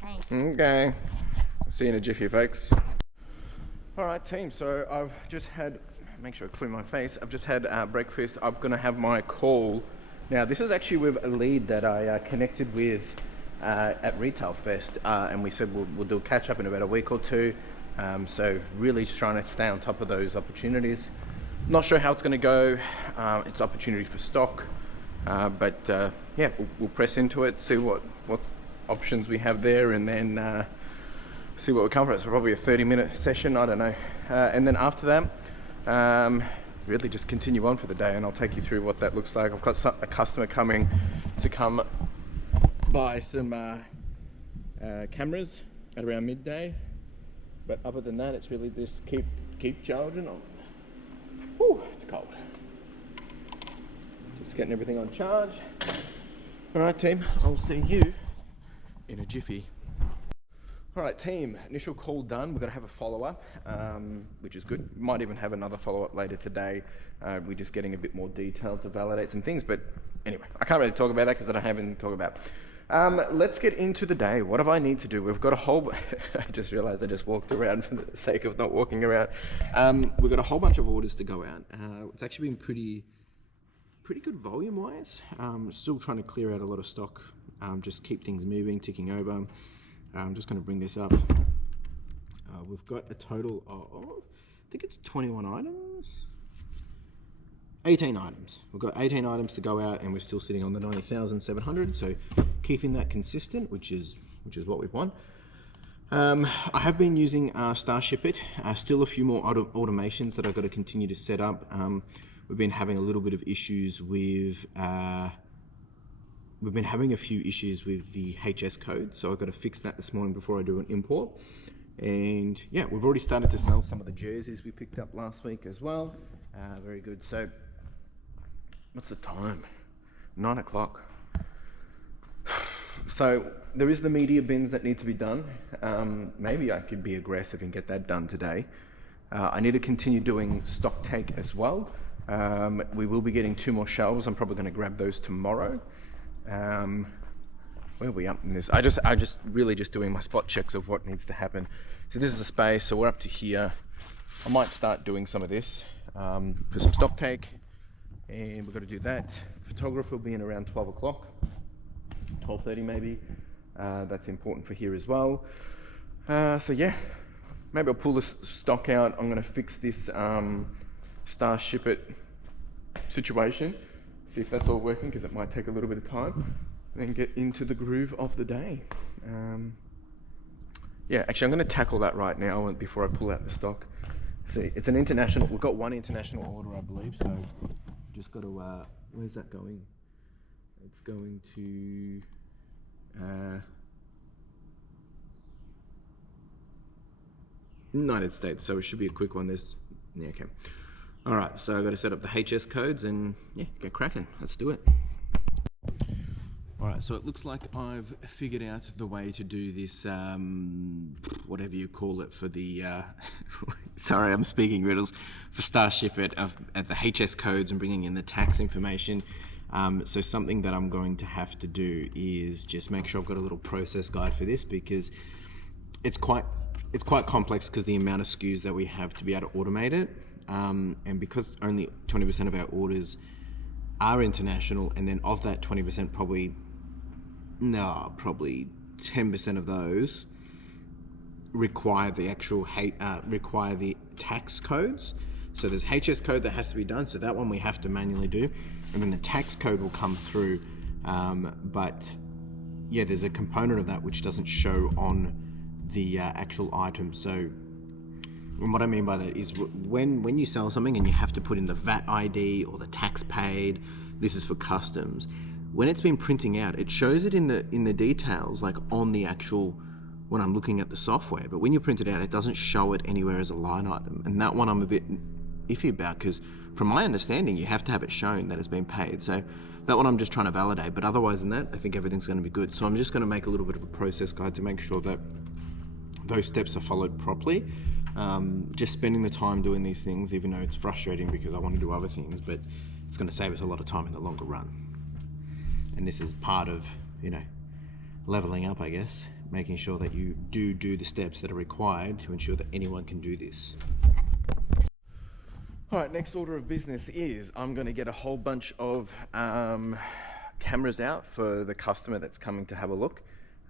Thanks. Okay. See you in a jiffy, folks. All right, team. So I've just had, make sure I clean my face. I've just had breakfast. I'm going to have my call. Now, this is actually with a lead that I connected with at Retail Fest, and we said we'll do a catch up in about a week or two. So really just trying to stay on top of those opportunities. Not sure how it's going to go. It's opportunity for stock, but yeah, we'll press into it, see what options we have there, and then see what we come from. It's probably a 30-minute session, I don't know. And then after that, really just continue on for the day, and I'll take you through what that looks like. I've got a customer coming to come buy some cameras at around midday. But other than that, it's really just keep charging on. Whew, it's cold. Just getting everything on charge. All right, team, I'll see you in a jiffy. All right, team, initial call done. We're gonna have a follow-up, which is good. Might even have another follow-up later today. We're just getting a bit more detail to validate some things, but anyway, I can't really talk about that because I don't have anything to talk about. Let's get into the day. What do I need to do? We've got a whole, I just realized I just walked around for the sake of not walking around. We've got a whole bunch of orders to go out. It's actually been pretty good volume-wise. Still trying to clear out a lot of stock, just keep things moving, ticking over. I'm just going to bring this up. We've got a total of, I think it's 21 items. 18 items. We've got 18 items to go out, and we're still sitting on the 90,700. So keeping that consistent, which is what we want. I have been using StarShipIt. Still a few more automations that I've got to continue to set up. We've been having a little bit of issues with. We've been having a few issues with the HS code, so I've got to fix that this morning before I do an import. And yeah, we've already started to sell some of the jerseys we picked up last week as well. Very good. So what's the time? 9 o'clock. So there is the media bins that need to be done. Maybe I could be aggressive and get that done today. I need to continue doing stocktake as well. We will be getting 2 more shelves. I'm probably going to grab those tomorrow. where are we up in this? I just really just doing my spot checks of what needs to happen. So this is the space, so we're up to here. I might start doing some of this for some stock take, and we've got to do that. Photographer will be in around 12 o'clock, 12:30 maybe. That's important for here as well. So yeah, maybe I'll pull this stock out. I'm going to fix this StarShipIt situation, see if that's all working, because it might take a little bit of time, and then get into the groove of the day. Yeah, actually I'm going to tackle that right now before I pull out the stock. See, it's an international, we've got one international order, I believe, so just got to, where's that going? It's going to United States, so it should be a quick one. Yeah, okay. All right, so I've got to set up the HS codes and yeah, get cracking. Let's do it. All right, so it looks like I've figured out the way to do this, whatever you call it, for the, sorry, I'm speaking riddles, for StarShipIt at the HS codes and bringing in the tax information. So something that I'm going to have to do is just make sure I've got a little process guide for this, because it's quite complex because the amount of SKUs that we have to be able to automate it, and because only 20% of our orders are international, and then of that 20%, probably 10% of those require the actual require the tax codes. So there's HS code that has to be done, so that one we have to manually do, and then the tax code will come through, but yeah, there's a component of that which doesn't show on the actual item. So, and what I mean by that is when you sell something and you have to put in the VAT ID or the tax paid, this is for customs. When it's been printing out, it shows it in the details, like on the actual, when I'm looking at the software, but when you print it out, it doesn't show it anywhere as a line item. And that one I'm a bit iffy about, because from my understanding, you have to have it shown that it's been paid. So that one I'm just trying to validate, but otherwise than that, I think everything's going to be good. So I'm just going to make a little bit of a process guide to make sure that those steps are followed properly. Just spending the time doing these things, even though it's frustrating because I want to do other things, but it's going to save us a lot of time in the longer run. And this is part of, you know, leveling up, I guess, making sure that you do the steps that are required to ensure that anyone can do this. All right, next order of business is I'm going to get a whole bunch of cameras out for the customer that's coming to have a look.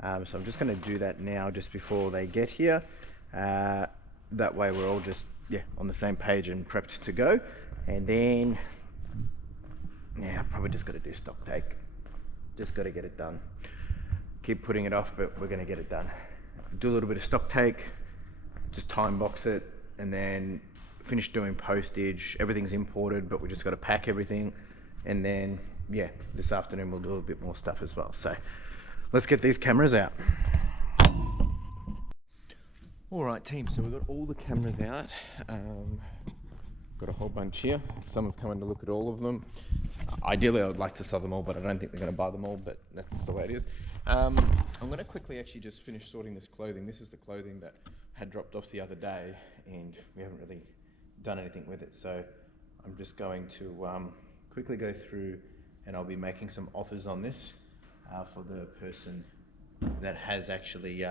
So I'm just going to do that now, just before they get here. That way we're all just on the same page and prepped to go. And then I've probably just got to do stock take. Just got to get it done. Keep putting it off, but we're going to get it done. Do a little bit of stock take, just time box it, and then finish doing postage. Everything's imported, but we just got to pack everything. And then this afternoon we'll do a bit more stuff as well. So let's get these cameras out. All right, team, so we've got all the cameras out. Got a whole bunch here. Someone's coming to look at all of them. Ideally, I would like to sell them all, but I don't think they're going to buy them all, but that's the way it is. I'm going to quickly actually just finish sorting this clothing. This is the clothing that had dropped off the other day, and we haven't really done anything with it. So I'm just going to quickly go through, and I'll be making some offers on this for the person that has actually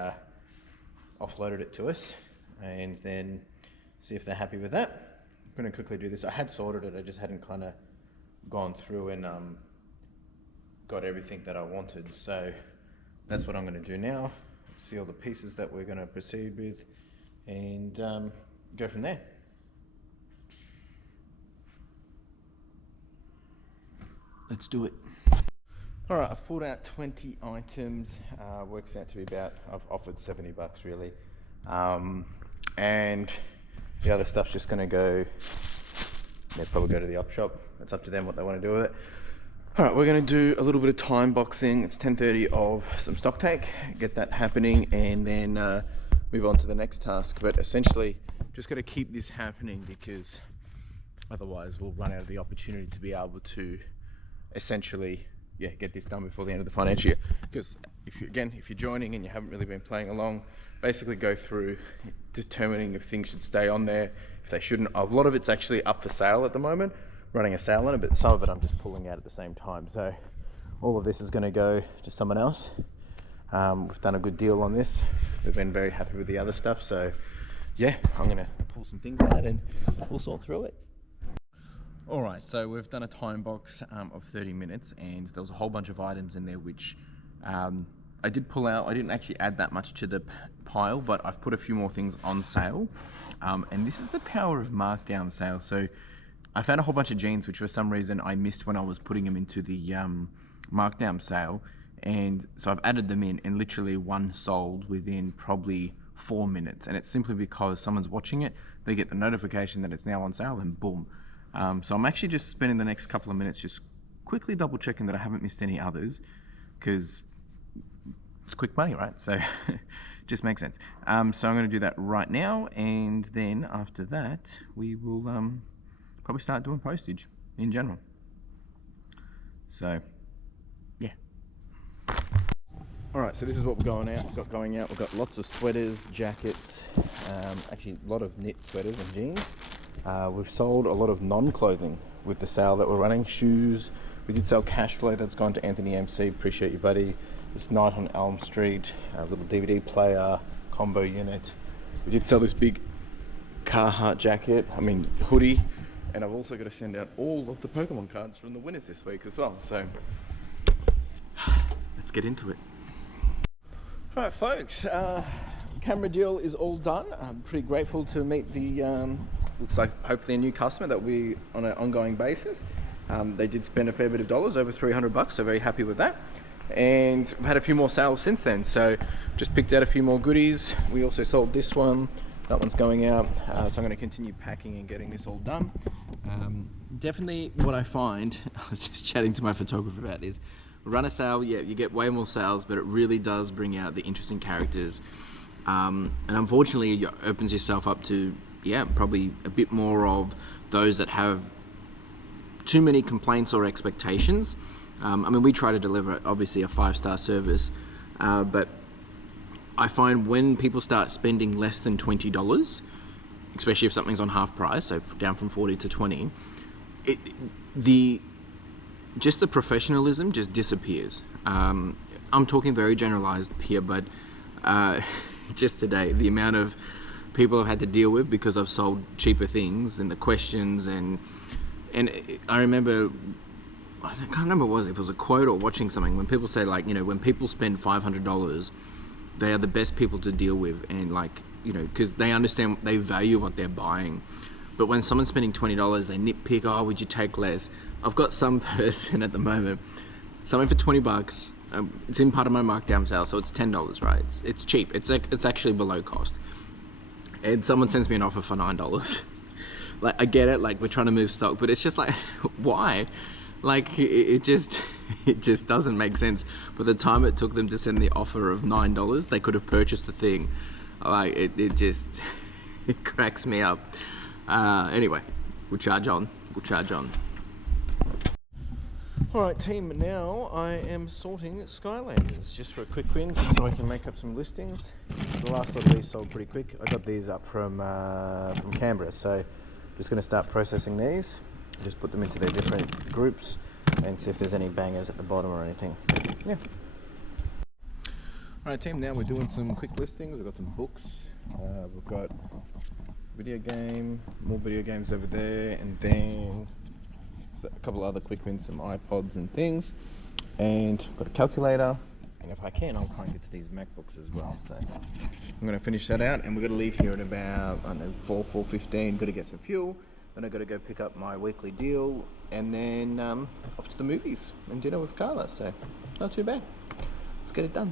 offloaded it to us, and then see if they're happy with that. I'm going to quickly do this. I had sorted it, I just hadn't kind of gone through and got everything that I wanted. So that's what I'm going to do now. See all the pieces that we're going to proceed with, and go from there. Let's do it. All right, I've pulled out 20 items. Works out to be about, I've offered $70 really. And the other stuff's just gonna go, they'll probably go to the op shop. It's up to them what they want to do with it. All right, we're gonna do a little bit of time boxing. It's 10:30 of some stock take, get that happening, and then move on to the next task. But essentially, just gotta keep this happening, because otherwise we'll run out of the opportunity to be able to essentially get this done before the end of the financial year. Because if you're joining and you haven't really been playing along, basically go through determining if things should stay on there, if they shouldn't. A lot of it's actually up for sale at the moment, running a sale on it, but some of it I'm just pulling out at the same time. So all of this is going to go to someone else We've done a good deal on this. We've been very happy with the other stuff, so yeah, I'm gonna pull some things out and we'll sort through it. All right, so we've done a time box of 30 minutes, and there was a whole bunch of items in there which I did pull out. I didn't actually add that much to the pile, but I've put a few more things on sale. And this is the power of markdown sale. So I found a whole bunch of jeans which for some reason I missed when I was putting them into the markdown sale. And so I've added them in, and literally one sold within probably 4 minutes. And it's simply because someone's watching it, they get the notification that it's now on sale, and boom. So I'm actually just spending the next couple of minutes just quickly double checking that I haven't missed any others, because it's quick money, right? So just makes sense. So I'm going to do that right now, and then after that we will probably start doing postage in general. So yeah. All right, so this is what we're going out. We've got lots of sweaters, jackets, actually a lot of knit sweaters and jeans. We've sold a lot of non-clothing with the sale that we're running. Shoes, we did sell cash flow, that's gone to Anthony MC, appreciate you buddy. This Night on Elm Street, a little DVD player, combo unit. We did sell this big Carhartt jacket, hoodie, and I've also got to send out all of the Pokemon cards from the winners this week as well, so let's get into it. All right folks, camera deal is all done. I'm pretty grateful to meet the looks like hopefully a new customer that we on an ongoing basis. They did spend a fair bit of dollars, over $300, so very happy with that. And I've had a few more sales since then, so just picked out a few more goodies. We also sold this one, that one's going out, so I'm going to continue packing and getting this all done. Definitely what I find, I was just chatting to my photographer about this, run a sale, yeah, you get way more sales, but it really does bring out the interesting characters. And unfortunately it opens yourself up to, yeah, probably a bit more of those that have too many complaints or expectations. We try to deliver obviously a 5-star service, but I find when people start spending less than $20, especially if something's on half price, so down from 40 to 20, the professionalism just disappears. I'm talking very generalized here, but just today, the amount of people I've had to deal with because I've sold cheaper things, and the questions, and I remember, I can't remember if it was a quote or watching something, when people say, like, when people spend $500, they are the best people to deal with, and because they understand, they value what they're buying. But when someone's spending $20, they nitpick, oh, would you take less? I've got some person at the moment, something for $20, it's in part of my markdown sale, so it's $10, right? It's cheap, it's actually below cost. And someone sends me an offer for $9. Like, I get it, like, we're trying to move stock, but it's just like, why? Like, it just doesn't make sense. By the time it took them to send the offer of $9, they could have purchased the thing. Like, it just, it cracks me up. Anyway, we'll charge on. All right, team, now I am sorting Skylanders just for a quick win, just so I can make up some listings. The last lot of these sold pretty quick. I got these up from Canberra, so just going to start processing these. Just put them into their different groups and see if there's any bangers at the bottom or anything. Yeah. All right, team, now we're doing some quick listings. We've got some books. We've got video game, more video games over there, and then a couple other quick wins, some iPods and things, and I've got a calculator, and if I can, I'll try and get to these MacBooks as well. So I'm going to finish that out, and we're going to leave here at about, I don't know, 4:15. Got to get some fuel, then I've got to go pick up my weekly deal, and then off to the movies and dinner with Carla. So not too bad. Let's get it done.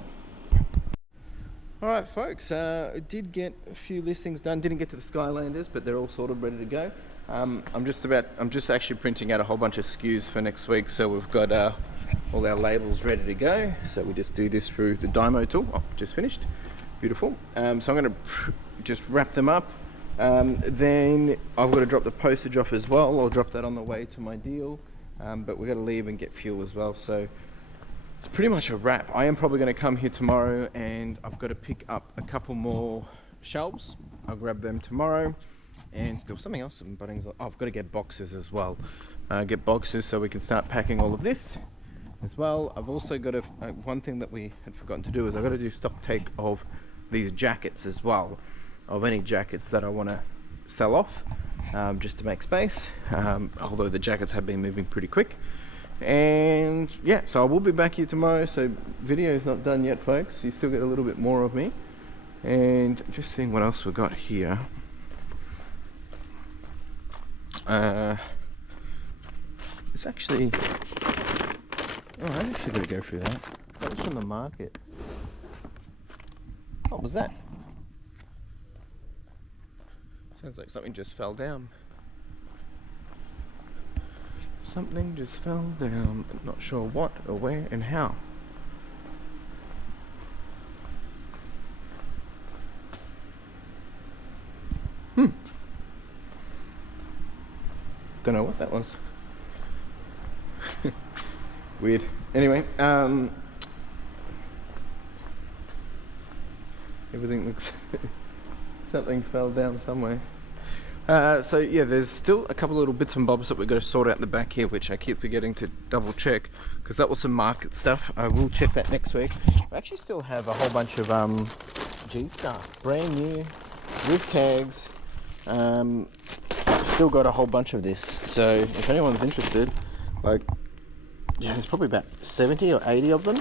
All right, folks, I did get a few listings done. Didn't get to the Skylanders, but they're all sort of ready to go. I'm just actually printing out a whole bunch of SKUs for next week, so we've got all our labels ready to go. So we just do this through the Dymo tool. Oh, just finished. Beautiful. So I'm going to just wrap them up. Then I've got to drop the postage off as well. I'll drop that on the way to my deal. But we've got to leave and get fuel as well. So it's pretty much a wrap. I am probably going to come here tomorrow, and I've got to pick up a couple more shelves. I'll grab them tomorrow. And there was something else in Bunnings. Oh, I've got to get boxes as well. Get boxes so we can start packing all of this. as well. I've also got one thing that we had forgotten to do is I've got to do stock take of these jackets as well, of any jackets that I want to sell off, just to make space, although the jackets have been moving pretty quick. And yeah, so I will be back here tomorrow. So video's not done yet, folks. You still get a little bit more of me. And just seeing what else we've got here. It's actually, oh, I actually got to go through that. That was from the market. What was that? Sounds like something just fell down. Something just fell down. Not sure what or where and how. Don't know what that was. Weird. Anyway, everything looks something fell down somewhere. So yeah, there's still a couple little bits and bobs that we've got to sort out the back here, which I keep forgetting to double check, because that was some market stuff. I will check that next week. I actually still have a whole bunch of G-Stuff, brand new, with tags. Still got a whole bunch of this, so if anyone's interested, like, yeah, there's probably about 70 or 80 of them.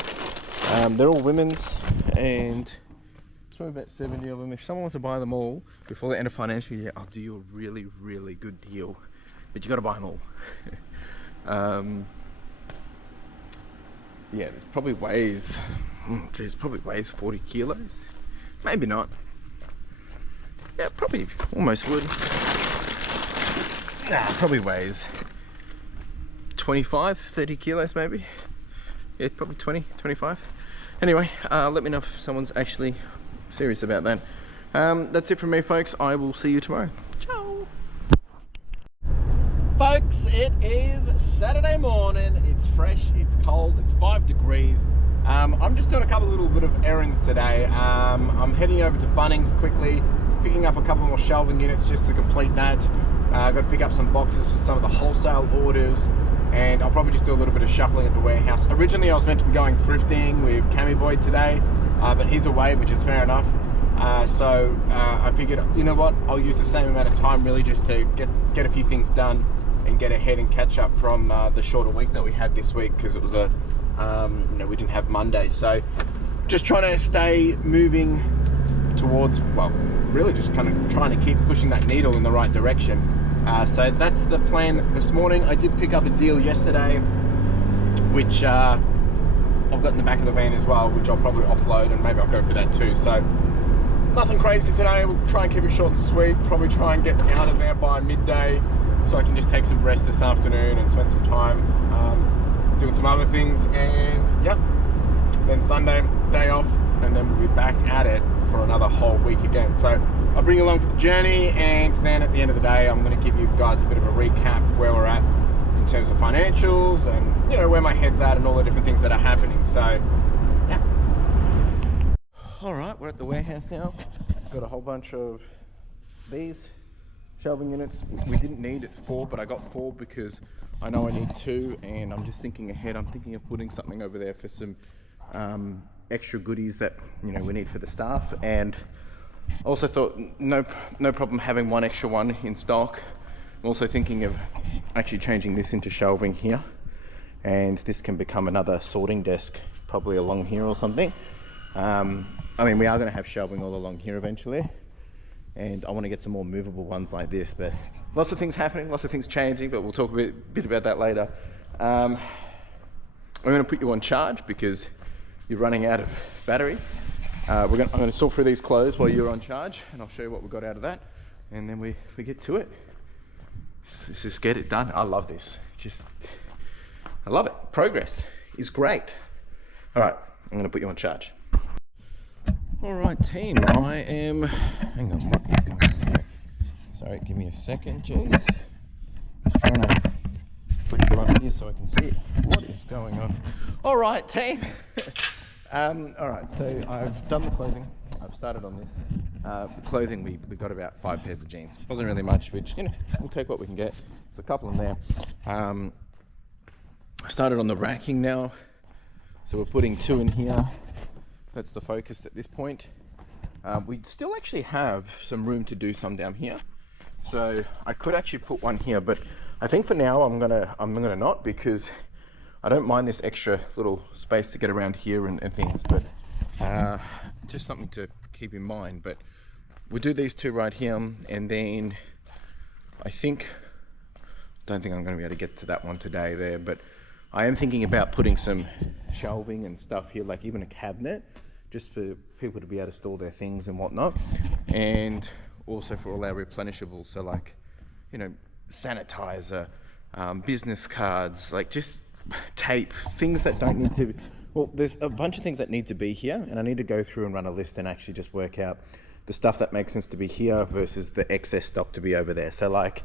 They're all women's, and it's probably about 70 of them. If someone wants to buy them all before the end of financial year, I'll do you a really, really good deal, but you got to buy them all. Yeah, it probably weighs, probably weighs 40 kilos, maybe not. Yeah, probably almost would. Nah, probably weighs 25, 30 kilos maybe. Yeah, probably 20, 25. Anyway, let me know if someone's actually serious about that. That's it from me, folks. I will see you tomorrow. Ciao. Folks, it is Saturday morning. It's fresh, it's cold, it's 5 degrees. I'm just doing a couple little bit of errands today. I'm heading over to Bunnings quickly, picking up a couple more shelving units just to complete that. I've got to pick up some boxes for some of the wholesale orders, and I'll probably just do a little bit of shuffling at the warehouse. Originally I was meant to be going thrifting with Cammy Boy today, but he's away, which is fair enough. So I figured, you know what, I'll use the same amount of time really just to get a few things done and get ahead and catch up from the shorter week that we had this week, because it was a, you know, we didn't have Monday. So just trying to stay moving towards, well, really just kind of trying to keep pushing that needle in the right direction. So that's the plan this morning. I did pick up a deal yesterday, which I've got in the back of the van as well, which I'll probably offload, and maybe I'll go for that too. So nothing crazy today. We'll try and keep it short and sweet. Probably try and get out of there by midday, so I can just take some rest this afternoon and spend some time doing some other things. And yeah, then Sunday, day off, and then we'll be back at it for another whole week again. So I'll bring you along for the journey, and then at the end of the day, I'm going to give you guys a bit of a recap where we're at in terms of financials, and you know, where my head's at and all the different things that are happening. So yeah. All right, we're at the warehouse now. Got a whole bunch of these shelving units. We didn't need 4, but I got 4 because I know I need 2, and I'm just thinking ahead. I'm thinking of putting something over there for some extra goodies that, you know, we need for the staff. And also thought no problem having one extra one in stock. I'm also thinking of actually changing this into shelving here, and this can become another sorting desk probably along here or something. I mean, we are going to have shelving all along here eventually, and I want to get some more movable ones like this, but lots of things happening, lots of things changing, but we'll talk a bit about that later. I'm going to put you on charge because you're running out of battery. I'm going to sort through these clothes while you're on charge, and I'll show you what we got out of that, and then we get to it. Let's just get it done. I love this. I love it. Progress is great. All right, I'm going to put you on charge. All right, team. I am. Hang on, what is going on here? Sorry, give me a second, jeez. Just trying to put you up here so I can see what is going on. All right, team. All right, so I've done the clothing. I've started on this. The clothing, we got about 5 pairs of jeans. Wasn't really much, which, you know, we'll take what we can get. There's a couple in there. I started on the racking now. So we're putting 2 in here. That's the focus at this point. We still actually have some room to do some down here. So I could actually put one here, but I think for now I'm gonna not, because I don't mind this extra little space to get around here and things, but just something to keep in mind. But we'll do these 2 right here, and then don't think I'm going to be able to get to that one today there, but I am thinking about putting some shelving and stuff here, like even a cabinet, just for people to be able to store their things and whatnot, and also for all our replenishables, so like, you know, sanitizer, business cards, like just tape, things that don't need to, well, there's a bunch of things that need to be here, and I need to go through and run a list and actually just work out the stuff that makes sense to be here versus the excess stock to be over there. So like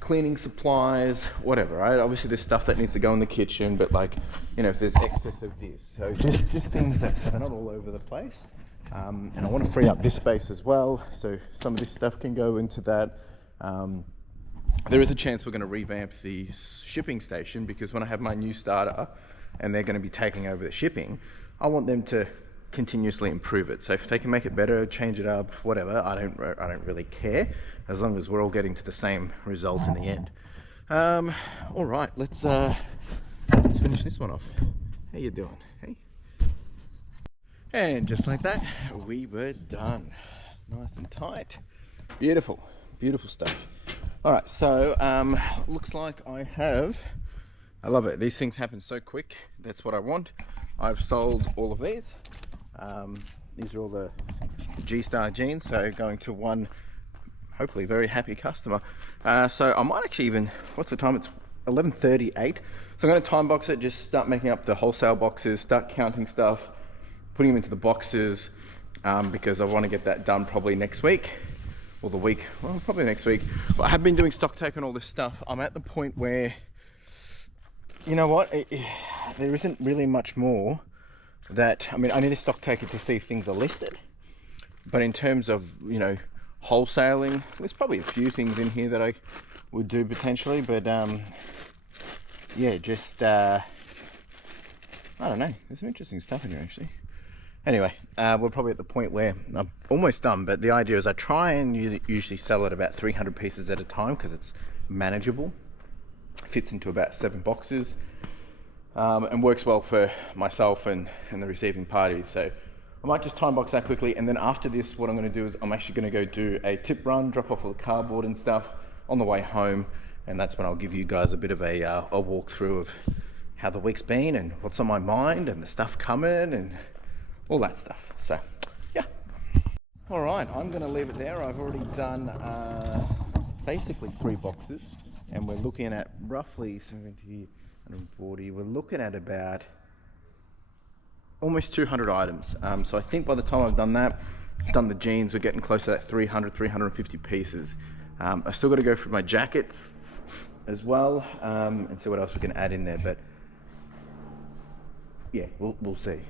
cleaning supplies, whatever, right? Obviously there's stuff that needs to go in the kitchen, but like, you know, if there's excess of this, so just things that, so they're not all over the place. And I want to free up this space as well, so some of this stuff can go into that. There is a chance we're going to revamp the shipping station, because when I have my new starter and they're going to be taking over the shipping, I want them to continuously improve it. So if they can make it better, change it up, whatever, I don't really care, as long as we're all getting to the same result in the end. All right, let's finish this one off. How you doing? Hey. And just like that, we were done. Nice and tight. Beautiful, beautiful stuff. All right, so looks like I love it. These things happen so quick. That's what I want. I've sold all of these. These are all the G-Star jeans, so going to one hopefully very happy customer. So I might actually even, what's the time? It's 11:38. So I'm going to time box it, just start making up the wholesale boxes, start counting stuff, putting them into the boxes, because I want to get that done probably next week, or the week, well, probably next week. But I have been doing stock take and all this stuff. I'm at the point where, you know what, there isn't really much more that, I mean, I need a stock taker to see if things are listed, but in terms of, you know, wholesaling, there's probably a few things in here that I would do potentially, but yeah, just I don't know, there's some interesting stuff in here actually. Anyway, we're probably at the point where I'm almost done, but the idea is I try and usually sell at about 300 pieces at a time, because it's manageable, fits into about 7 boxes, and works well for myself and the receiving party. So I might just time box that quickly, and then after this, what I'm going to do is I'm actually going to go do a tip run, drop off all the cardboard and stuff on the way home, and that's when I'll give you guys a bit of a walkthrough of how the week's been and what's on my mind and the stuff coming and all that stuff. So yeah, all right, I'm going to leave it there. I've already done basically 3 boxes, and we're looking at roughly 70, 140. We're looking at about almost 200 items. So I think by the time I've done that, done the jeans, we're getting close to that 300, 350 pieces. I still got to go through my jackets as well, and see what else we can add in there. But yeah, we'll see.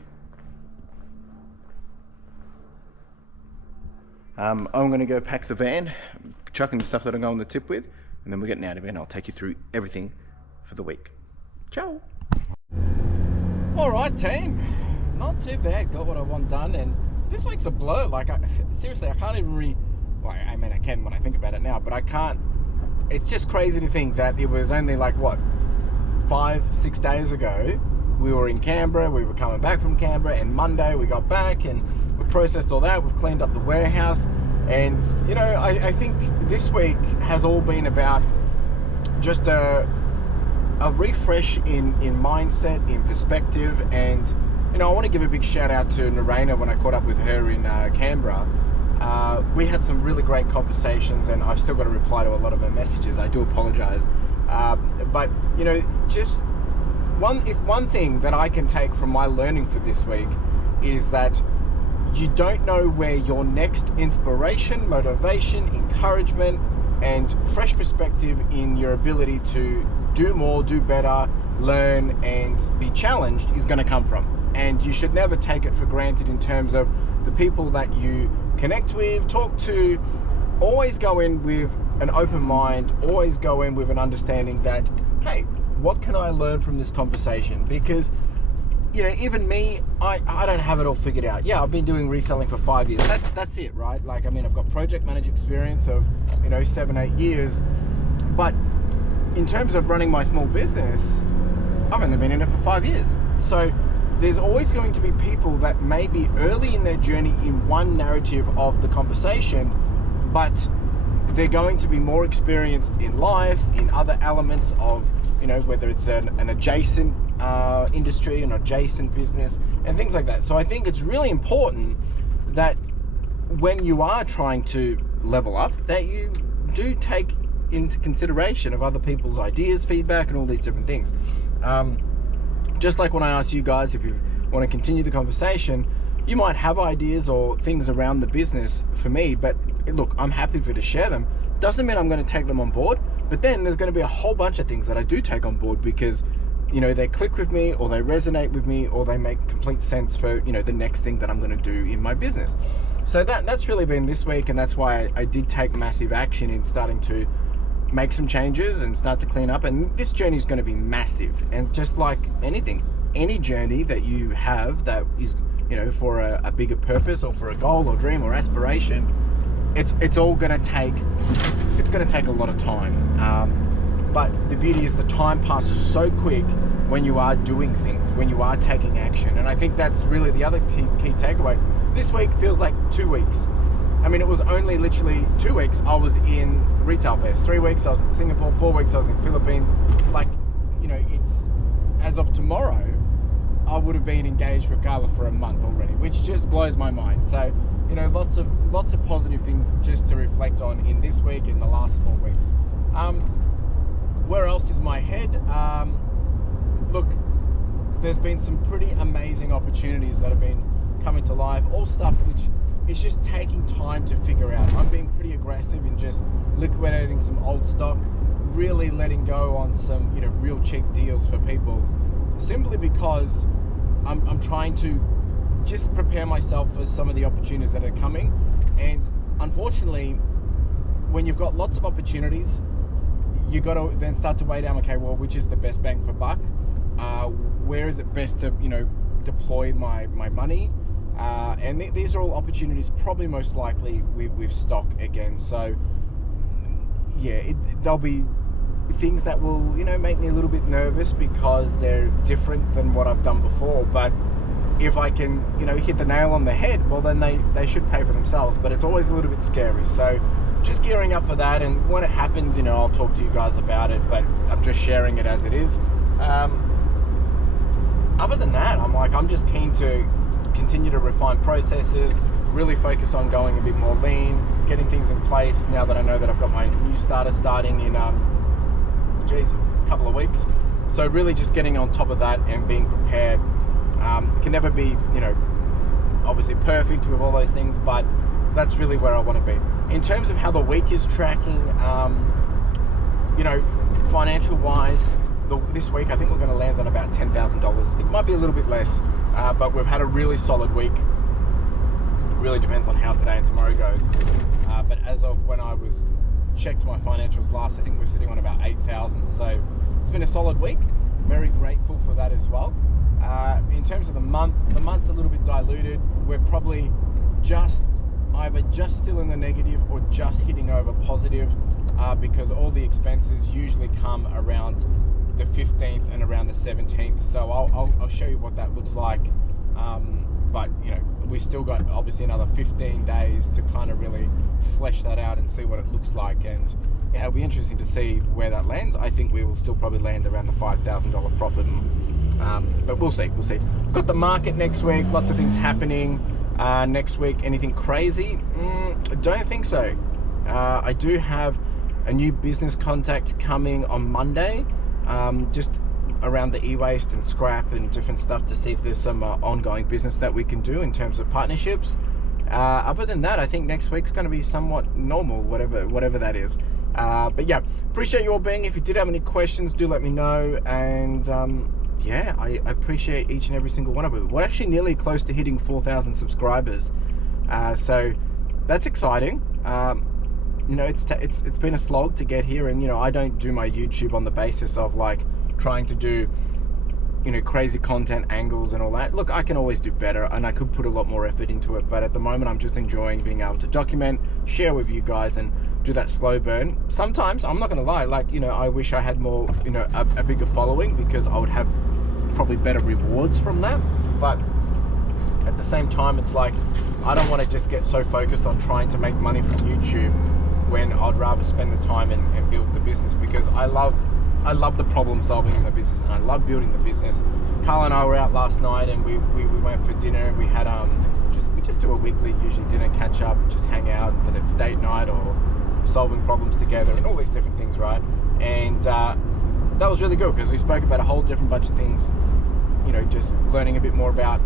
I'm going to go pack the van, chucking the stuff that I'm going to tip with, and then we're getting out of here, and I'll take you through everything for the week. Ciao. All right, team. Not too bad. Got what I want done, and this week's a blur. Like, seriously, I can't even well, I mean, I can when I think about it now, but I can't. It's just crazy to think that it was only like, what, 5-6 days ago, we were in Canberra, we were coming back from Canberra, and Monday we got back, and we processed all that, we've cleaned up the warehouse, and, you know, I think this week has all been about just a refresh in mindset, in perspective. And, you know, I want to give a big shout out to Narayna when I caught up with her in Canberra. We had some really great conversations, and I've still got to reply to a lot of her messages. I do apologize. But, you know, just one thing that I can take from my learning for this week is that you don't know where your next inspiration, motivation, encouragement, and fresh perspective in your ability to do more, do better, learn, and be challenged is going to come from. And you should never take it for granted in terms of the people that you connect with, talk to. Always go in with an open mind, always go in with an understanding that, hey, what can I learn from this conversation? Because you know, even me, I don't have it all figured out. Yeah, I've been doing reselling for 5 years. That's it, right? Like, I mean, I've got project manager experience of, you know, 7-8 years. But in terms of running my small business, I've only been in it for 5 years. So there's always going to be people that may be early in their journey in one narrative of the conversation, but they're going to be more experienced in life, in other elements of, you know, whether it's an adjacent industry, an adjacent business, and things like that. So I think it's really important that when you are trying to level up, that you do take into consideration of other people's ideas, feedback, and all these different things. Just like when I ask you guys, if you want to continue the conversation, you might have ideas or things around the business for me, but look, I'm happy for you to share them. Doesn't mean I'm going to take them on board, but then there's going to be a whole bunch of things that I do take on board because, you know, they click with me, or they resonate with me, or they make complete sense for, you know, the next thing that I'm going to do in my business. So that's really been this week, and that's why I did take massive action in starting to make some changes and start to clean up. And this journey is going to be massive, and just like anything, any journey that you have that is, you know, for a bigger purpose or for a goal or dream or aspiration, it's all going to take, it's going to take a lot of time. But the beauty is the time passes so quick when you are doing things, when you are taking action. And I think that's really the other key takeaway. This week feels like 2 weeks. I mean, it was only literally 2 weeks I was in retail fairs. 3 weeks I was in Singapore, 4 weeks I was in Philippines. Like, you know, it's, as of tomorrow, I would have been engaged with Carla for a month already, which just blows my mind. So, you know, lots of positive things just to reflect on in this week, in the last 4 weeks. Where else is my head? Look, there's been some pretty amazing opportunities that have been coming to life, all stuff which is just taking time to figure out. I'm being pretty aggressive in just liquidating some old stock, really letting go on some, you know, real cheap deals for people, simply because I'm trying to just prepare myself for some of the opportunities that are coming. And unfortunately, when you've got lots of opportunities, you got to then start to weigh down, okay, well, which is the best bang for buck? Where is it best to, you know, deploy my money? And these are all opportunities, probably most likely with stock again. So yeah, there'll be things that will, you know, make me a little bit nervous because they're different than what I've done before. But if I can, you know, hit the nail on the head, well, then they should pay for themselves. But it's always a little bit scary. So just gearing up for that, and when it happens, you know, I'll talk to you guys about it, but I'm just sharing it as it is. Other than that, I'm just keen to continue to refine processes, really focus on going a bit more lean, getting things in place now that I know that I've got my new starter starting in, a couple of weeks. So really just getting on top of that and being prepared. Can never be, you know, obviously perfect with all those things, but that's really where I want to be. In terms of how the week is tracking, you know, financial wise, this week I think we're going to land on about $10,000. It might be a little bit less, but we've had a really solid week. Really depends on how today and tomorrow goes. But as of when I was checked my financials last, I think we're sitting on about 8,000. So it's been a solid week. Very grateful for that as well. In terms of the month's a little bit diluted. We're probably either just still in the negative or just hitting over positive, because all the expenses usually come around the 15th and around the 17th. So I'll show you what that looks like. But you know, we still got obviously another 15 days to kind of really flesh that out and see what it looks like. And yeah, it'll be interesting to see where that lands. I think we will still probably land around the $5,000 profit. But we'll see. We've got the market next week. Lots of things happening next week. Anything crazy? I don't think so. I do have a new business contact coming on Monday, just around the eWASTE and scrap and different stuff, to see if there's some ongoing business that we can do in terms of partnerships. Other than that, I think next week's going to be somewhat normal, whatever that is. But yeah, appreciate you all being. If you did have any questions, do let me know. And yeah, I appreciate each and every single one of you. We're actually nearly close to hitting 4,000 subscribers, so that's exciting. You know, it's been a slog to get here, and you know, I don't do my YouTube on the basis of like trying to do you know, crazy content angles and all that. Look, I can always do better, and I could put a lot more effort into it, but at the moment I'm just enjoying being able to document, share with you guys, and do that slow burn. Sometimes, I'm not gonna lie, like, you know, I wish I had more, you know, a bigger following, because I would have probably better rewards from that. But at the same time, it's like, I don't want to just get so focused on trying to make money from YouTube when I'd rather spend the time and build the business, because I love the problem solving in the business, and I love building the business. Carl and I were out last night, and we went for dinner. We had we just do a weekly, usually dinner catch up, just hang out, whether it's date night or solving problems together and all these different things, right? And that was really good, because we spoke about a whole different bunch of things, you know, just learning a bit more about,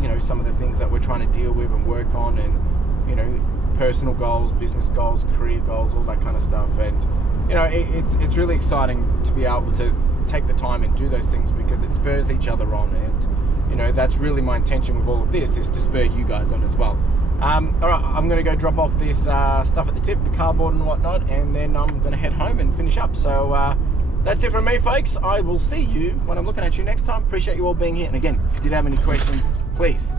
you know, some of the things that we're trying to deal with and work on, and, you know, personal goals, business goals, career goals, all that kind of stuff. And, you know, it's really exciting to be able to take the time and do those things, because it spurs each other on. And, you know, that's really my intention with all of this, is to spur you guys on as well. All right, I'm going to go drop off this stuff at the tip, the cardboard and whatnot, and then I'm going to head home and finish up. So that's it from me, folks. I will see you when I'm looking at you next time. Appreciate you all being here. And again, if you did have any questions, please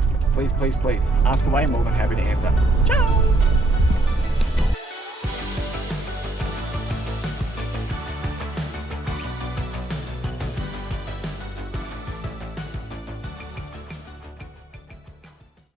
ask away. I'm more than happy to answer. Ciao.